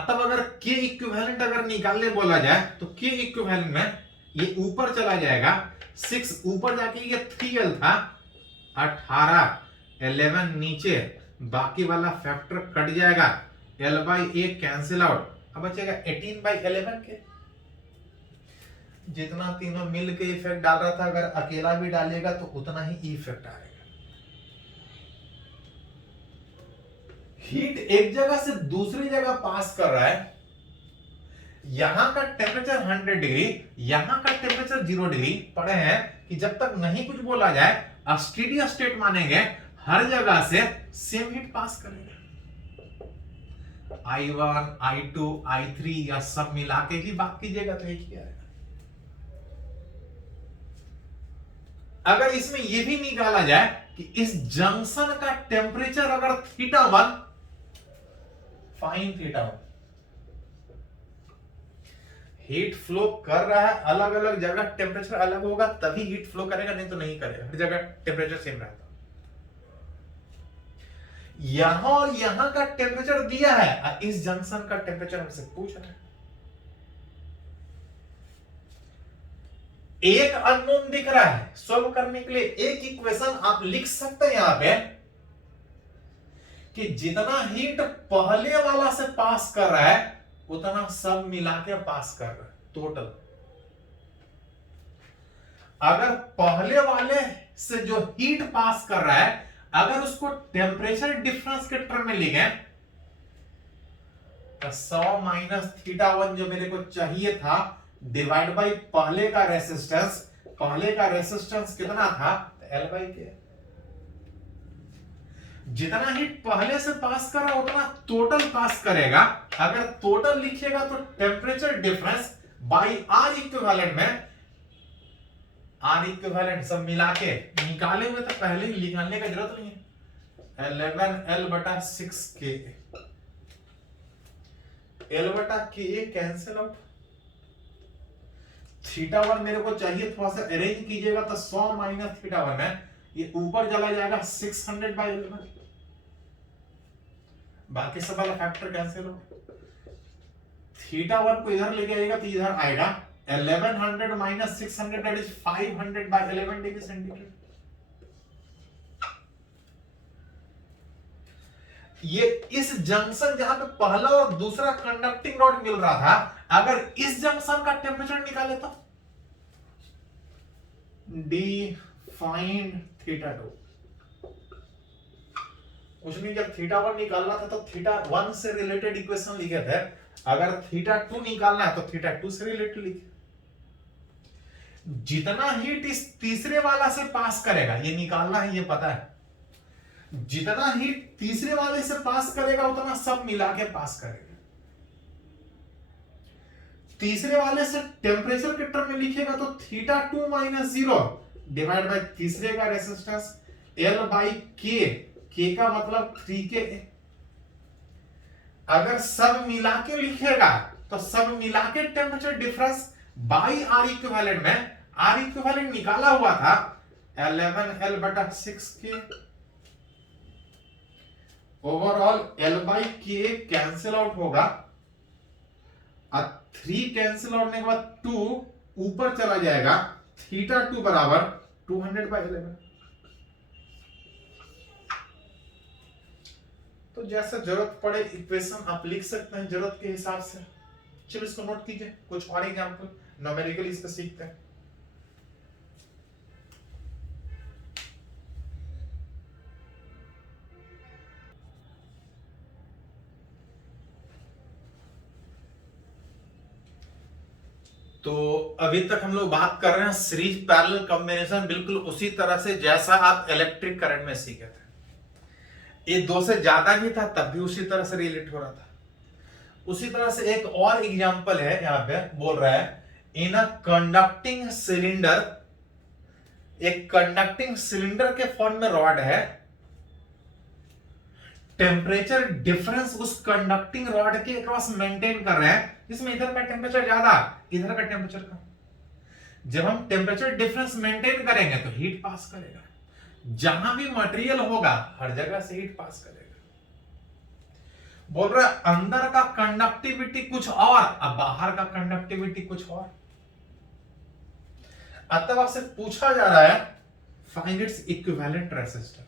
तब अगर के इक्विवेलेंट अगर निकालने बोला जाए तो के इक्विवेलेंट में ये ऊपर चला जाएगा, 6 ऊपर जाके ये 3L था, 18 11 नीचे, बाकी वाला फैक्टर कट जाएगा, L/A कैंसिल आउट, अब बचेगा 18/11 के। जितना तीनों मिल के इफेक्ट डाल रहा था अगर अकेला भी डालेगा तो उतना ही इफेक्ट आएगा। हीट एक जगह से दूसरी जगह पास कर रहा है, यहां का टेम्परेचर 100 डिग्री, यहां का टेम्परेचर 0 डिग्री। पढ़े हैं कि जब तक नहीं कुछ बोला जाए स्टेडी स्टेट मानेंगे, हर जगह से सेम हीट पास करेंगे। I1, I2, I3 या सब मिला के ही बात कीजिएगा तो एक ही आएगा। अगर इसमें यह भी निकाला जाए कि इस जंक्शन का टेम्परेचर अगर θ1, फाइन θ1, हीट फ्लो कर रहा है, अलग अलग जगह टेम्परेचर अलग होगा तभी हीट फ्लो करेगा, नहीं तो नहीं करेगा, हर जगह टेम्परेचर सेम रहता। यहां और यहां का टेम्परेचर दिया है, इस जंक्शन का टेम्परेचर हमसे पूछ रहा है। एक अननोन दिख रहा है, सॉल्व करने के लिए एक इक्वेशन आप लिख सकते हैं यहां पे कि जितना हीट पहले वाला से पास कर रहा है उतना सब मिला के पास कर रहा है टोटल। अगर पहले वाले से जो हीट पास कर रहा है अगर उसको टेम्परेचर डिफरेंस के टर्म में लिखे तो 100 माइनस θ1 जो मेरे को चाहिए था डिवाइड बाई पहले का रेसिस्टेंस, पहले का रेसिस्टेंस कितना था, L/K। जितना हीट पहले से पास कर रहा उतना टोटल पास करेगा। अगर टोटल लिखिएगा तो temperature difference by R equivalent में आर इक्विवेलेंट सब मिला के निकाले हुए तो पहले ही निकालने का जरूरत नहीं है। 11L/6K, L/Ka cancel out. θ1 मेरे को चाहिए, थोड़ा सा अरेंज कीजिएगा तो 100 माइनस θ1 है, ये ऊपर चला जाएगा 600/11, बाकी सब वाला फैक्टर कैंसिल हो। θ1 को इधर लेके आएगा तो इधर आएगा 1100 minus 600 that is 500/11 degree centigrade. ये इस जंक्शन जहां पे पहला और दूसरा कंडक्टिंग रॉड मिल रहा था, अगर इस जंक्शन का टेम्परेचर निकाले तो डी फाइंड θ2। उसने जब θ1 निकालना था तो θ1 से रिलेटेड इक्वेशन लिखे थे, अगर θ2 निकालना है तो θ2 से रिलेटेड लिखे। जितना हीट इस तीसरे वाला से पास करेगा, ये निकालना है, ये पता है, जितना हीट तीसरे वाले से पास करेगा उतना सब मिला के पास करेगा। तीसरे वाले से टेम्परेचर के टर्म में लिखेगा तो θ2 माइनस 0 डिवाइड बाय तीसरे का रेजिस्टेंस L/K, K का मतलब 3K। अगर सब मिला के लिखेगा तो सब मिला के temperature difference by R equivalent में, आर इक्विवेलेंट निकाला हुआ था 11L/6K, overall L/K cancel out होगा, 3 कैंसिल आउट होने के बाद 2 ऊपर चला जाएगा, θ2 बराबर 200/11। तो जैसा जरूरत पड़े इक्वेशन आप लिख सकते हैं जरूरत के हिसाब से। चलो इसको नोट कीजिए, कुछ और एग्जांपल न्यूमेरिकल इस पे सीखते हैं। तो अभी तक हम लोग बात कर रहे हैं सीरीज पैरेलल कॉम्बिनेशन, बिल्कुल उसी तरह से जैसा आप इलेक्ट्रिक करंट में सीखे थे। ये 2 से ज्यादा भी था तब भी उसी तरह से रिलेट हो रहा था। उसी तरह से एक और एग्जांपल है, यहां पे बोल रहा है इन अ कंडक्टिंग सिलेंडर, एक कंडक्टिंग सिलेंडर के फॉर्म में रॉड है, टेम्परेचर डिफरेंस उस कंडक्टिंग रॉड के अक्रॉस मेंटेन कर रहे हैं, जिसमें इधर का टेम्परेचर ज्यादा, इधर का टेम्परेचर कम। जब हम टेम्परेचर डिफरेंस मेंटेन करेंगे तो हीट पास करेगा, जहां भी मटेरियल होगा हर जगह से हीट पास करेगा। बोल रहा है अंदर का कंडक्टिविटी कुछ और, अब बाहर का कंडक्टिविटी कुछ और। अतः आपसे पूछा जा रहा है find its equivalent resistance.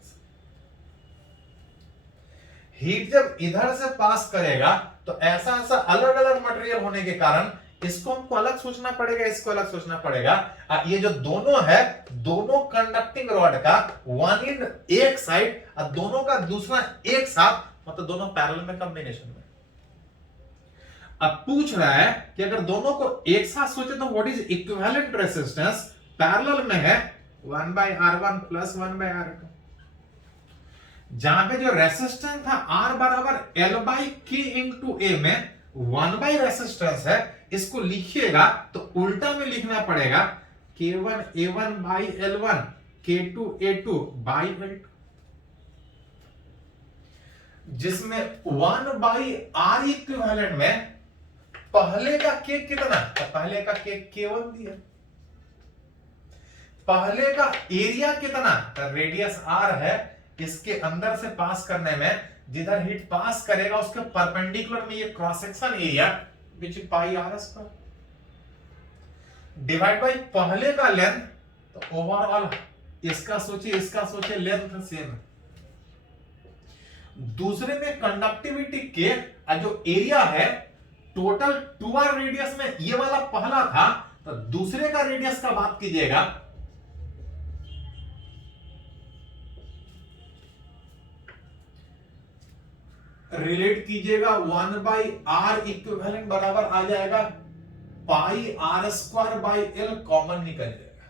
Heat जब इधर से पास करेगा तो ऐसा ऐसा अलग अलग मटेरियल होने के कारण इसको हमको अलग सोचना पड़ेगा, इसको अलग सोचना पड़ेगा। ये जो दोनों है, दोनों कंडक्टिंग रॉड का वन इन एक साइड और दोनों का दूसरा एक साथ, मतलब दोनों पैरेलल में कॉम्बिनेशन में। अब पूछ रहा है कि अगर दोनों को एक साथ सोचे तो what is equivalent resistance. Parallel में है 1/R1 प्लस 1/R2, जहां पे जो रेसिस्टेंस था R बराबर L/K इंटू ए में 1 रेसिस्टेंस है, इसको लिखिएगा तो उल्टा में लिखना पड़ेगा K1A1/L1 K2A2/L2, जिसमें 1/R इक्विवेलेंट में पहले का K कितना, तो पहले का K K1 दिया, पहले का एरिया कितना, तो रेडियस R है, इसके अंदर से पास करने में जिधर हीट पास करेगा उसके परपेंडिकुलर में ये cross section area which pi R square divide by पहले का लेंथ, तो ओवरऑल इसका सोचिए इसका सोचिए लेंथ सेम। दूसरे में कंडक्टिविटी के जो एरिया है टोटल 2r रेडियस में ये वाला पहला था, तो दूसरे का रेडियस का बात कीजिएगा, रिलेट कीजिएगा 1/R इक्विवेलेंट बराबर आ जाएगा πr²/L, कॉमन निकल जाएगा।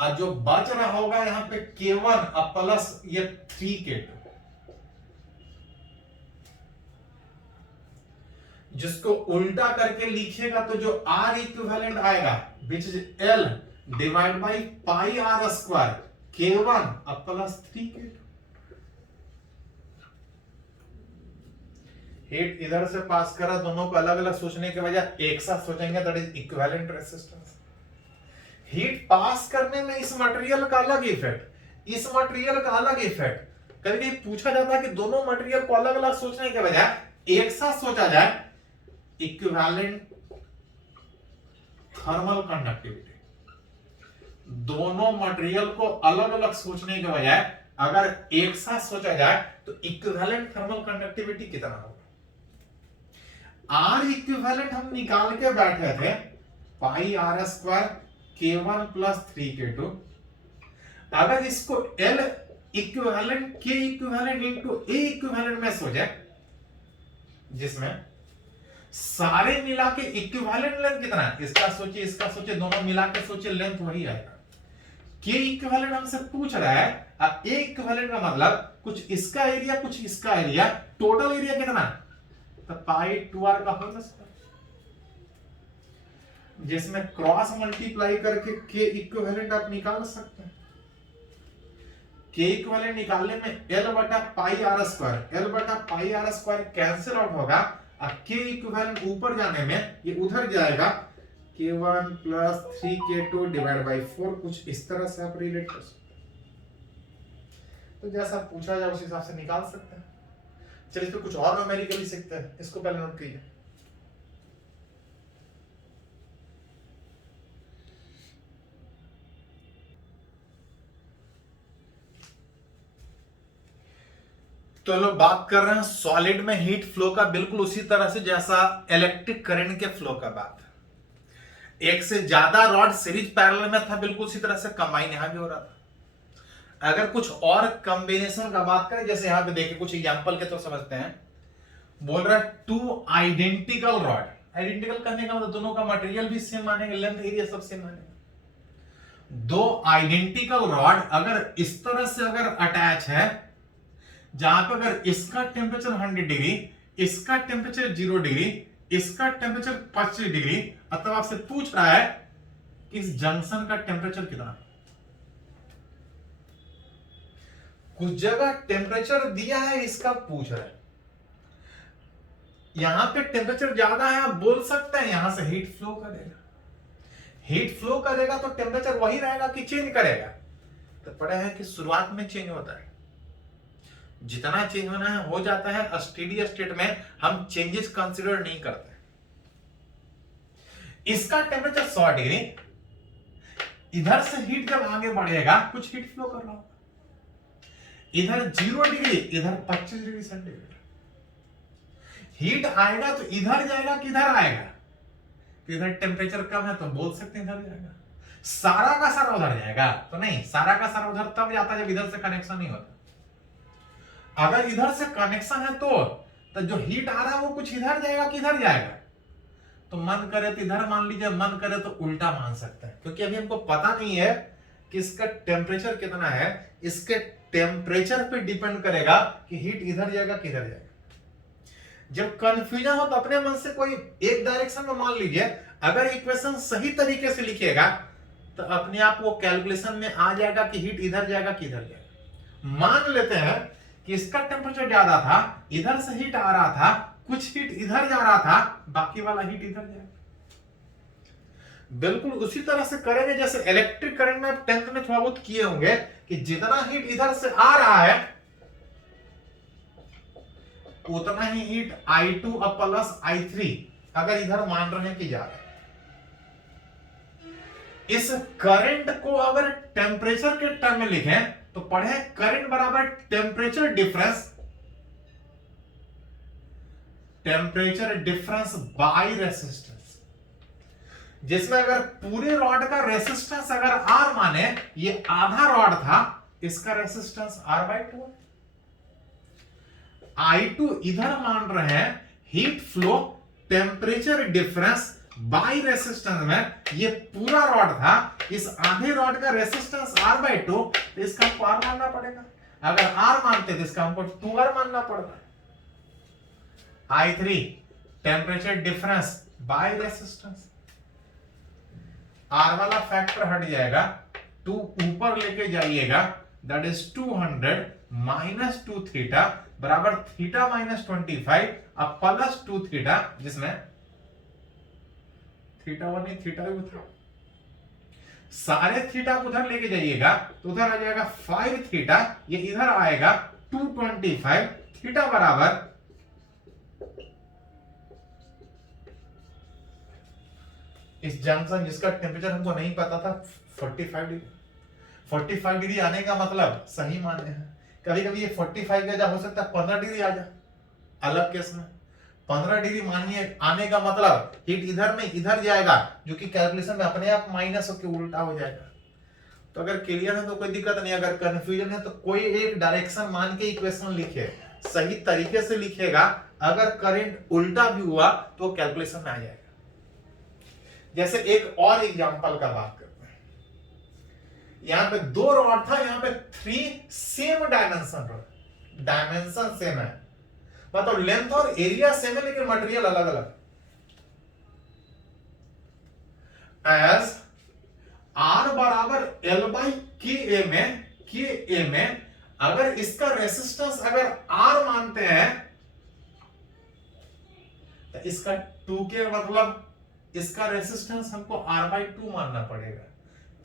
और जो बच रहा होगा यहां पे K1 प्लस ये 3K2, जिसको उल्टा करके लिखिएगा तो जो आर इक्विवेलेंट आएगा which is L divide by pi R square K1 अब प्लस 3K2। हीट इधर से पास करा, दोनों को अलग अलग सोचने के बजाय एक साथ सोचेंगे, that is equivalent resistance. Heat pass करने में इस मटेरियल का अलग इफेक्ट, इस मटेरियल का अलग इफेक्ट। कभी कभी पूछा जाता है कि दोनों मटेरियल को अलग अलग सोचने के बजाय एक साथ सोचा जाए, इक्विवेलेंट थर्मल कंडक्टिविटी। दोनों मटेरियल को अलग अलग सोचने के बजाय अगर एक साथ सोचा जाए तो इक्विवेलेंट थर्मल कंडक्टिविटी कितना होगा। आर इक्विवेलेंट हम निकाल के बैठे थे पाई R square K1 plus 3K2। अगर इसको L equivalent K equivalent into A equivalent में सोचे, जिसमें सारे मिला के इक्विवेलेंट लेंथ कितना है, इसका सोचिए इसका सोचिए, दोनों मिला के सोचिए, लेंथ वही आएगा। K इक्विवेलेंट हमसे पूछ रहा है, अब A इक्विवेलेंट का मतलब कुछ इसका एरिया कुछ इसका एरिया, टोटल एरिया कितना, तो पाई 2r का होल स्क्वायर, जिसमें क्रॉस मल्टीप्लाई करके K इक्विवेलेंट आप निकाल सकते हैं। K इक्विवेलेंट निकालने में L बटा पाई आर स्क्वायर कैंसिल आउट होगा, और K इक्विवेलेंट ऊपर जाने में ये उधर जाएगा, K1 plus 3K2 divide by 4, कुछ इस तरह से आप रिलेट कर सकते हैं। तो जैसा पूछा जाए उस हिसाब से निकाल सकते हैं। चलिए इस पे कुछ और न्यूमेरिकली सीखते हैं, इसको पहले नोट कीजिए। तो लोग बात कर रहे हैं सॉलिड में हीट फ्लो का, बिल्कुल उसी तरह से जैसा इलेक्ट्रिक करंट के फ्लो का बात है। एक से ज्यादा रॉड सीरीज पैरेलल में था, बिल्कुल उसी तरह से कंबाइन यहां भी हो रहा था। अगर कुछ और कॉम्बिनेशन का बात करें, जैसे यहां पे देखिए कुछ एग्जांपल के तो समझते हैं। बोल रहा है टू आइडेंटिकल रॉड, आइडेंटिकल करने का मतलब दोनों का मटेरियल भी सेम मानेंगे, लेंथ एरिया सब सेम मानेंगे। दो आइडेंटिकल रॉड अगर इस तरह से अगर अटैच है, जहां पर अगर इसका टेम्परेचर 100 डिग्री, इसका टेम्परेचर 0 डिग्री, इसका टेम्परेचर 25 डिग्री, अतः आपसे पूछ रहा है कि इस जंक्शन का टेम्परेचर कितना। कुछ जगह टेम्परेचर दिया है, इसका पूछ रहा है। यहां पे टेम्परेचर ज्यादा है, आप बोल सकते हैं यहां से हीट फ्लो करेगा। हीट फ्लो करेगा तो टेम्परेचर वही रहेगा कि चेंज करेगा। तो पढ़ा है कि शुरुआत में चेंज होता है, जितना चेंज होना है हो जाता है। स्टेडी स्टेट में हम चेंजेस कंसीडर नहीं करते। इसका टेम्परेचर 100 डिग्री, इधर से हीट जब आगे बढ़ेगा कुछ हीट फ्लो कर रहा होगा, इधर 0 डिग्री, इधर 25 डिग्री सेंटीग्रेड। हीट आएगा तो इधर जाएगा कि इधर आएगा, तो इधर टेम्परेचर कम है तो बोल सकते हैं इधर जाएगा। सारा का सारा उधर जाएगा तो नहीं, सारा का सारा उधर तब जाता है जब इधर से कनेक्शन नहीं होता। अगर इधर से कनेक्शन है तो जो हीट आ रहा है वो कुछ इधर जाएगा कि इधर जाएगा। तो मन करे तो इधर मान लीजिए, मन करे तो उल्टा मान सकते हैं, क्योंकि अभी हमको पता नहीं है कि इसका टेम्परेचर कितना है। इसके टेम्परेचर पे डिपेंड करेगा कि हीट इधर जाएगा कि इधर जाएगा। जब कंफ्यूजन हो तो अपने मन से कोई एक डायरेक्शन में मान लीजिए, अगर इक्वेशन सही तरीके से लिखिएगा तो अपने आप वो कैलकुलेशन में आ जाएगा कि हीट इधर जाएगा कि इधर जाएगा। मान लेते हैं कि इसका टेम्परेचर ज्यादा था, इधर से हीट आ रहा था, कुछ हीट इधर जा रहा था, बाकी वाला हीट इधर जाएगा। बिल्कुल उसी तरह से करेंगे जैसे इलेक्ट्रिक करंट में आप 10th में थोड़ा बहुत किए होंगे कि जितना हीट इधर से आ रहा है उतना ही हीट I2 अब प्लस I3 अगर इधर मान रहे हैं कि जा रहा है। इस करंट को अगर टेम्परेचर के टर्म में लिखें तो पढ़े करंट बराबर टेम्परेचर डिफरेंस बाय रेसिस्टेंस, जिसमें अगर पूरे रॉड का रेसिस्टेंस अगर R माने, ये आधा रॉड था, इसका रेसिस्टेंस R/2। I2 इधर मान रहे हैं heat flow temperature difference by resistance में, ये पूरा रॉड था, इस आधे रॉड का रेसिस्टेंस R/2, तो इसका हमको R मानना पड़ेगा। अगर R मानते तो इसका हमको 2R मानना पड़ता। I3 temperature difference by resistance. R वाला फैक्टर हट जाएगा, 2 ऊपर लेके जाइएगा, दैट इज 200 माइनस 2 थीटा बराबर थीटा माइनस 25 अब प्लस 2 थीटा, जिसमें थीटा 1 नहीं थीटा 2 था। सारे थीटा को उधर लेके जाइएगा तो उधर आ जाएगा 5 थीटा, ये इधर आएगा 225 थीटा बराबर इस जंक्शन जिसका टेम्परेचर हमको नहीं पता था 45 डिग्री। 45 डिग्री आने का मतलब सही माने हैं, कभी कभी ये 45 का जा हो सकता है 15 डिग्री आ जा, अलग केस में 15 डिग्री मानिए आने का मतलब हीट इधर में इधर जाएगा, जो कि कैलकुलेशन में अपने आप माइनस होकर उल्टा हो जाएगा। तो अगर क्लियर है तो कोई दिक्कत नहीं, अगर कंफ्यूजन है तो कोई एक डायरेक्शन मान के इक्वेशन लिखे, सही तरीके से लिखेगा, अगर करंट उल्टा भी हुआ तो कैलकुलेशन में आ जाएगा। जैसे एक और एग्जांपल का बात करते हैं, यहां पे 2 रॉड था, यहां पे 3 same dimension rod, dimension same है, मतलब लेंथ और एरिया सेम है लेकिन मटेरियल अलग अलग। एज आर बराबर एल बाई के में अगर इसका रेसिस्टेंस अगर आर मानते हैं तो इसका 2K मतलब इसका रेसिस्टेंस हमको R बाई 2 मानना पड़ेगा।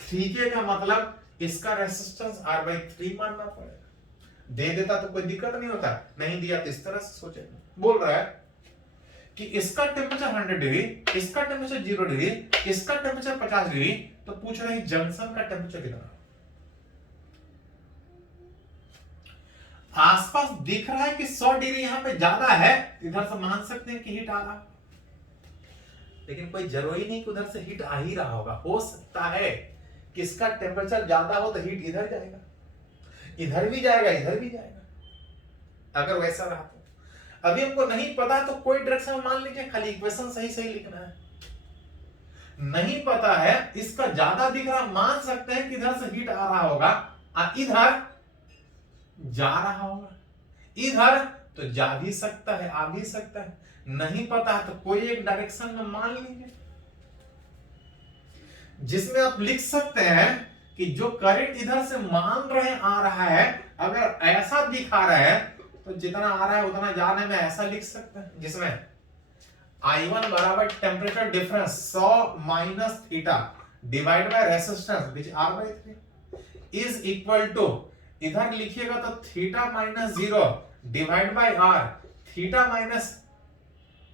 3K का मतलब इसका रेसिस्टेंस R बाई 3 मानना पड़ेगा। दे देता तो कोई दिक्कत नहीं होता, नहीं दिया तो इस तरह से सोचेगा। बोल रहा है कि इसका टेम्परेचर 100 डिग्री, इसका टेम्परेचर 0 डिग्री, इसका टेम्परेचर 50 डिग्री, तो पूछ रहे हैं जंक्शन का टेम्परेचर कितना। आसपास दिख रहा है कि 100 डिग्री यहां पे ज्यादा है, इधर से मान सकते हैं कि हीट आ रहा, लेकिन कोई जरूरी नहीं कि उधर से हीट आ ही रहा होगा। हो सकता है कि इसका टेम्परेचर ज्यादा हो तो हीट इधर जाएगा, इधर भी जाएगा, इधर भी जाएगा। अगर वैसा रहा तो अभी हमको नहीं पता तो कोई डायरेक्शन मान लीजिए, खाली इक्वेशन सही सही लिखना है। नहीं पता है, इसका ज्यादा दिख रहा, मान सकते हैं कि इधर से हीट आ रहा होगा, इधर जा रहा होगा, इधर तो जा भी सकता है, आ भी सकता है। नहीं पता तो कोई एक डायरेक्शन में मान लीजिए, जिसमें आप लिख सकते हैं कि जो करंट इधर से मान रहे आ रहा है, अगर ऐसा दिखा रहा है तो जितना आ रहा है उतना जाने में ऐसा लिख सकते हैं, जिसमें I1 बराबर temperature difference 100 minus theta divide by resistance which R by 3 is equal to, इधर लिखिएगा तो theta minus 0 divide by R, theta minus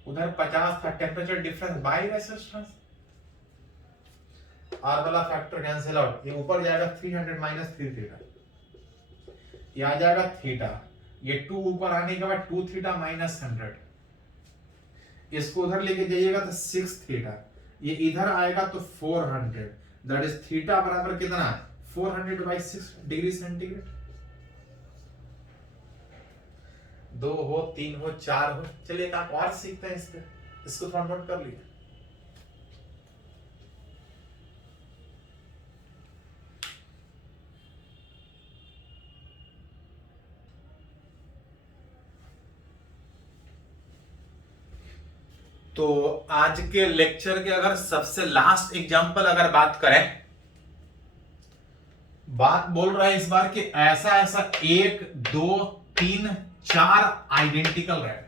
उधर 50 था temperature difference by resistance, R वाला फैक्टर कैंसिल आउट, ये ऊपर जाएगा 300 माइनस 3 थीटा, ये आ जाएगा थीटा, ये 2 ऊपर आने के बाद 2 थीटा माइनस 100, इसको उधर लेके जाइएगा तो 6 थीटा, ये इधर आएगा तो 400, दैट इज थीटा बराबर कितना 400 बाई 6 डिग्री सेंटीग्रेड। 2 हो 3 हो 4 हो, चलिए एक आप और सीखते हैं इसके, इसको थोड़ा नोट कर लीजिए। तो आज के लेक्चर के अगर सबसे लास्ट एग्जांपल अगर बात करें, बात बोल रहा है इस बार कि ऐसा ऐसा 1 2 3 4 आइडेंटिकल रॉड,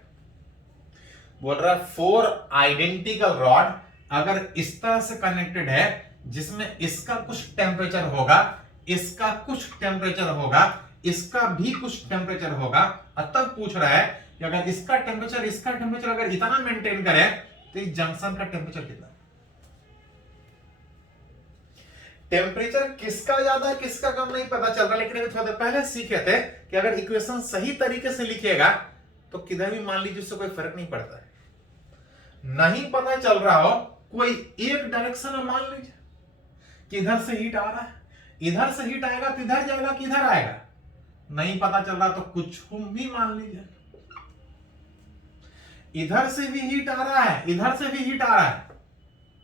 बोल रहा है 4 आइडेंटिकल रॉड अगर इस तरह से कनेक्टेड है, जिसमें इसका कुछ टेम्परेचर होगा, इसका कुछ टेम्परेचर होगा, इसका भी कुछ टेम्परेचर होगा, तब पूछ रहा है कि अगर इसका टेम्परेचर अगर इतना मेंटेन करे तो इस जंक्शन का टेम्परेचर कितना। टेम्परेचर किसका ज्यादा है किसका कम नहीं पता चल रहा, लेकिन अभी थोड़ा देर पहले सीखे थे कि अगर इक्वेशन सही तरीके से लिखिएगा तो किधर भी मान लीजिए उससे कोई फर्क नहीं पड़ता है। नहीं पता चल रहा हो, कोई एक डायरेक्शन में मान लीजिए कि इधर से हीट आ रहा है, इधर से हीट आएगा तो इधर जाएगा कि इधर आएगा, नहीं पता चल रहा तो कुछ भी मान लीजिए। इधर से भी हीट आ रहा है, इधर से भी हीट आ रहा है,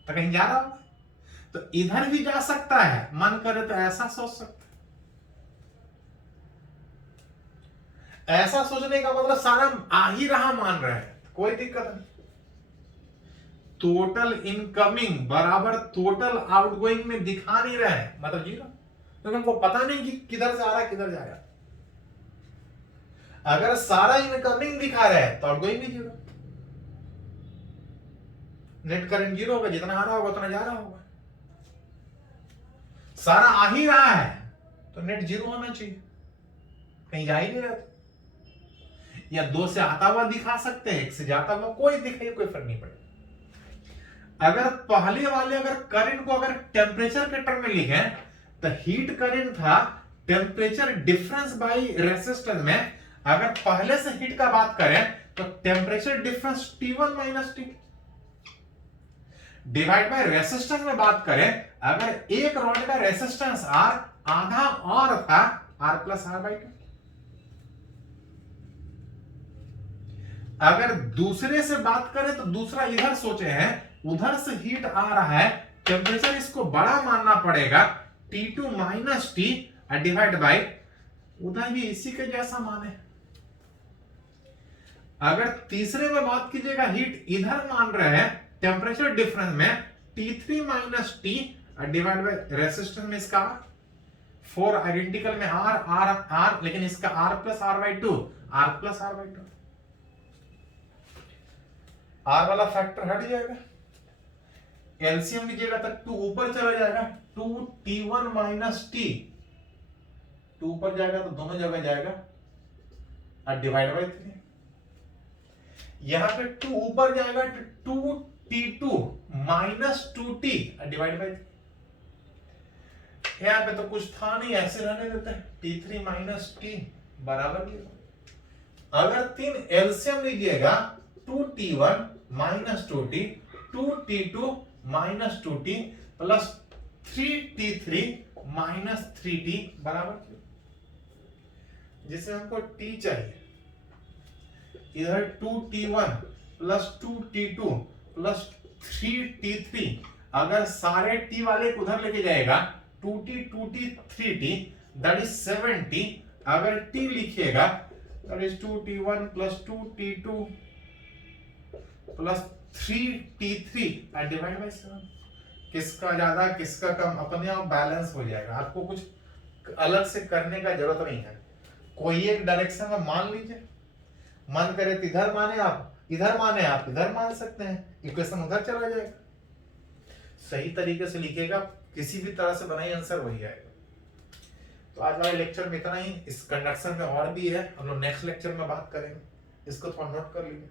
तो कहीं जा रहा होगा, तो इधर भी जा सकता है, मन करे तो ऐसा सोच सकते हैं। ऐसा सोचने का मतलब सारा आ ही रहा मान रहे हैं, कोई दिक्कत नहीं। टोटल इनकमिंग बराबर टोटल आउटगोइंग में दिखा नहीं रहा है, मतलब जीरो, क्योंकि हमको पता नहीं कि किधर से आ रहा है किधर जाएगा। अगर सारा इनकमिंग दिखा रहा है तो आउटगोइंग भी जीरो, नेट करंट जीरो होगा, जितना आ रहा होगा उतना जा रहा होगा। सारा आ ही रहा है तो नेट जीरो होना चाहिए, कहीं जा ही नहीं रहा। या दो से आता हुआ दिखा सकते हैं, एक से जाता हुआ कोई दिखाइए, कोई फर्क नहीं पड़ेगा। अगर पहले वाले अगर करंट को अगर टेम्परेचर के टर्म में लिखे तो हीट करंट था टेम्परेचर डिफरेंस बाय रेसिस्टेंस में। अगर पहले से हीट का बात करें तो temperature difference T1 minus T divide by resistance में बात करें, अगर एक रॉड का रेसिस्टेंस R आधा और था R प्लस R बाई 2। अगर दूसरे से बात करें तो दूसरा इधर सोचे हैं, उधर से हीट आ रहा है, टेम्परेचर इसको बड़ा मानना पड़ेगा T2 minus T divide by, उधर भी इसी के जैसा माने। अगर तीसरे में बात कीजिएगा, हीट इधर मान रहे हैं टेम्परेचर डिफरेंस में T3 minus T divide by resistance में इसका 4 आइडेंटिकल में R R R, लेकिन इसका R plus R by 2 R plus R by 2, R वाला फैक्टर हट जाएगा, एलसीएम लीजिएगा तो 2 ऊपर चला जाएगा, 2T1 माइनस T 2 ऊपर जाएगा तो दोनों जगह जाएगा और डिवाइड बाय 3। यहां पे 2 ऊपर जाएगा तो 2T2 minus 2T divide by 3। यहां पे तो कुछ था नहीं, ऐसे रहने देते हैं, T3 माइनस T बराबर 0। अगर 3 एलसीएम लीजिएगा 2T1 minus 2T 2T2 minus 2T plus 3T3 minus 3T बराबर 0, जिसे हमको T चाहिए। इधर 2T1 plus 2T2 plus 3T3, अगर सारे T वाले को उधर लेके जाएगा 2T 2T 3T that is 7T। अगर T लिखिएगा that is 2T1 plus 2T2 plus 3T3 divide by 7। किसका ज्यादा किसका कम अपने आप बैलेंस हो जाएगा, आपको कुछ अलग से करने का जरूरत नहीं है। कोई एक डायरेक्शन में मान लीजिए, मन करे तो इधर माने आप इधर माने, आप इधर मान सकते हैं, इक्वेशन उधर चला जाएगा। सही तरीके से लिखिएगा, किसी भी तरह से बनाई आंसर वही आएगा। तो आज वाले लेक्चर में इतना ही। इस कंडक्शन में और भी है, हम लोग नेक्स्ट लेक्चर में बात करेंगे, इसको थोड़ा नोट कर लीजिए।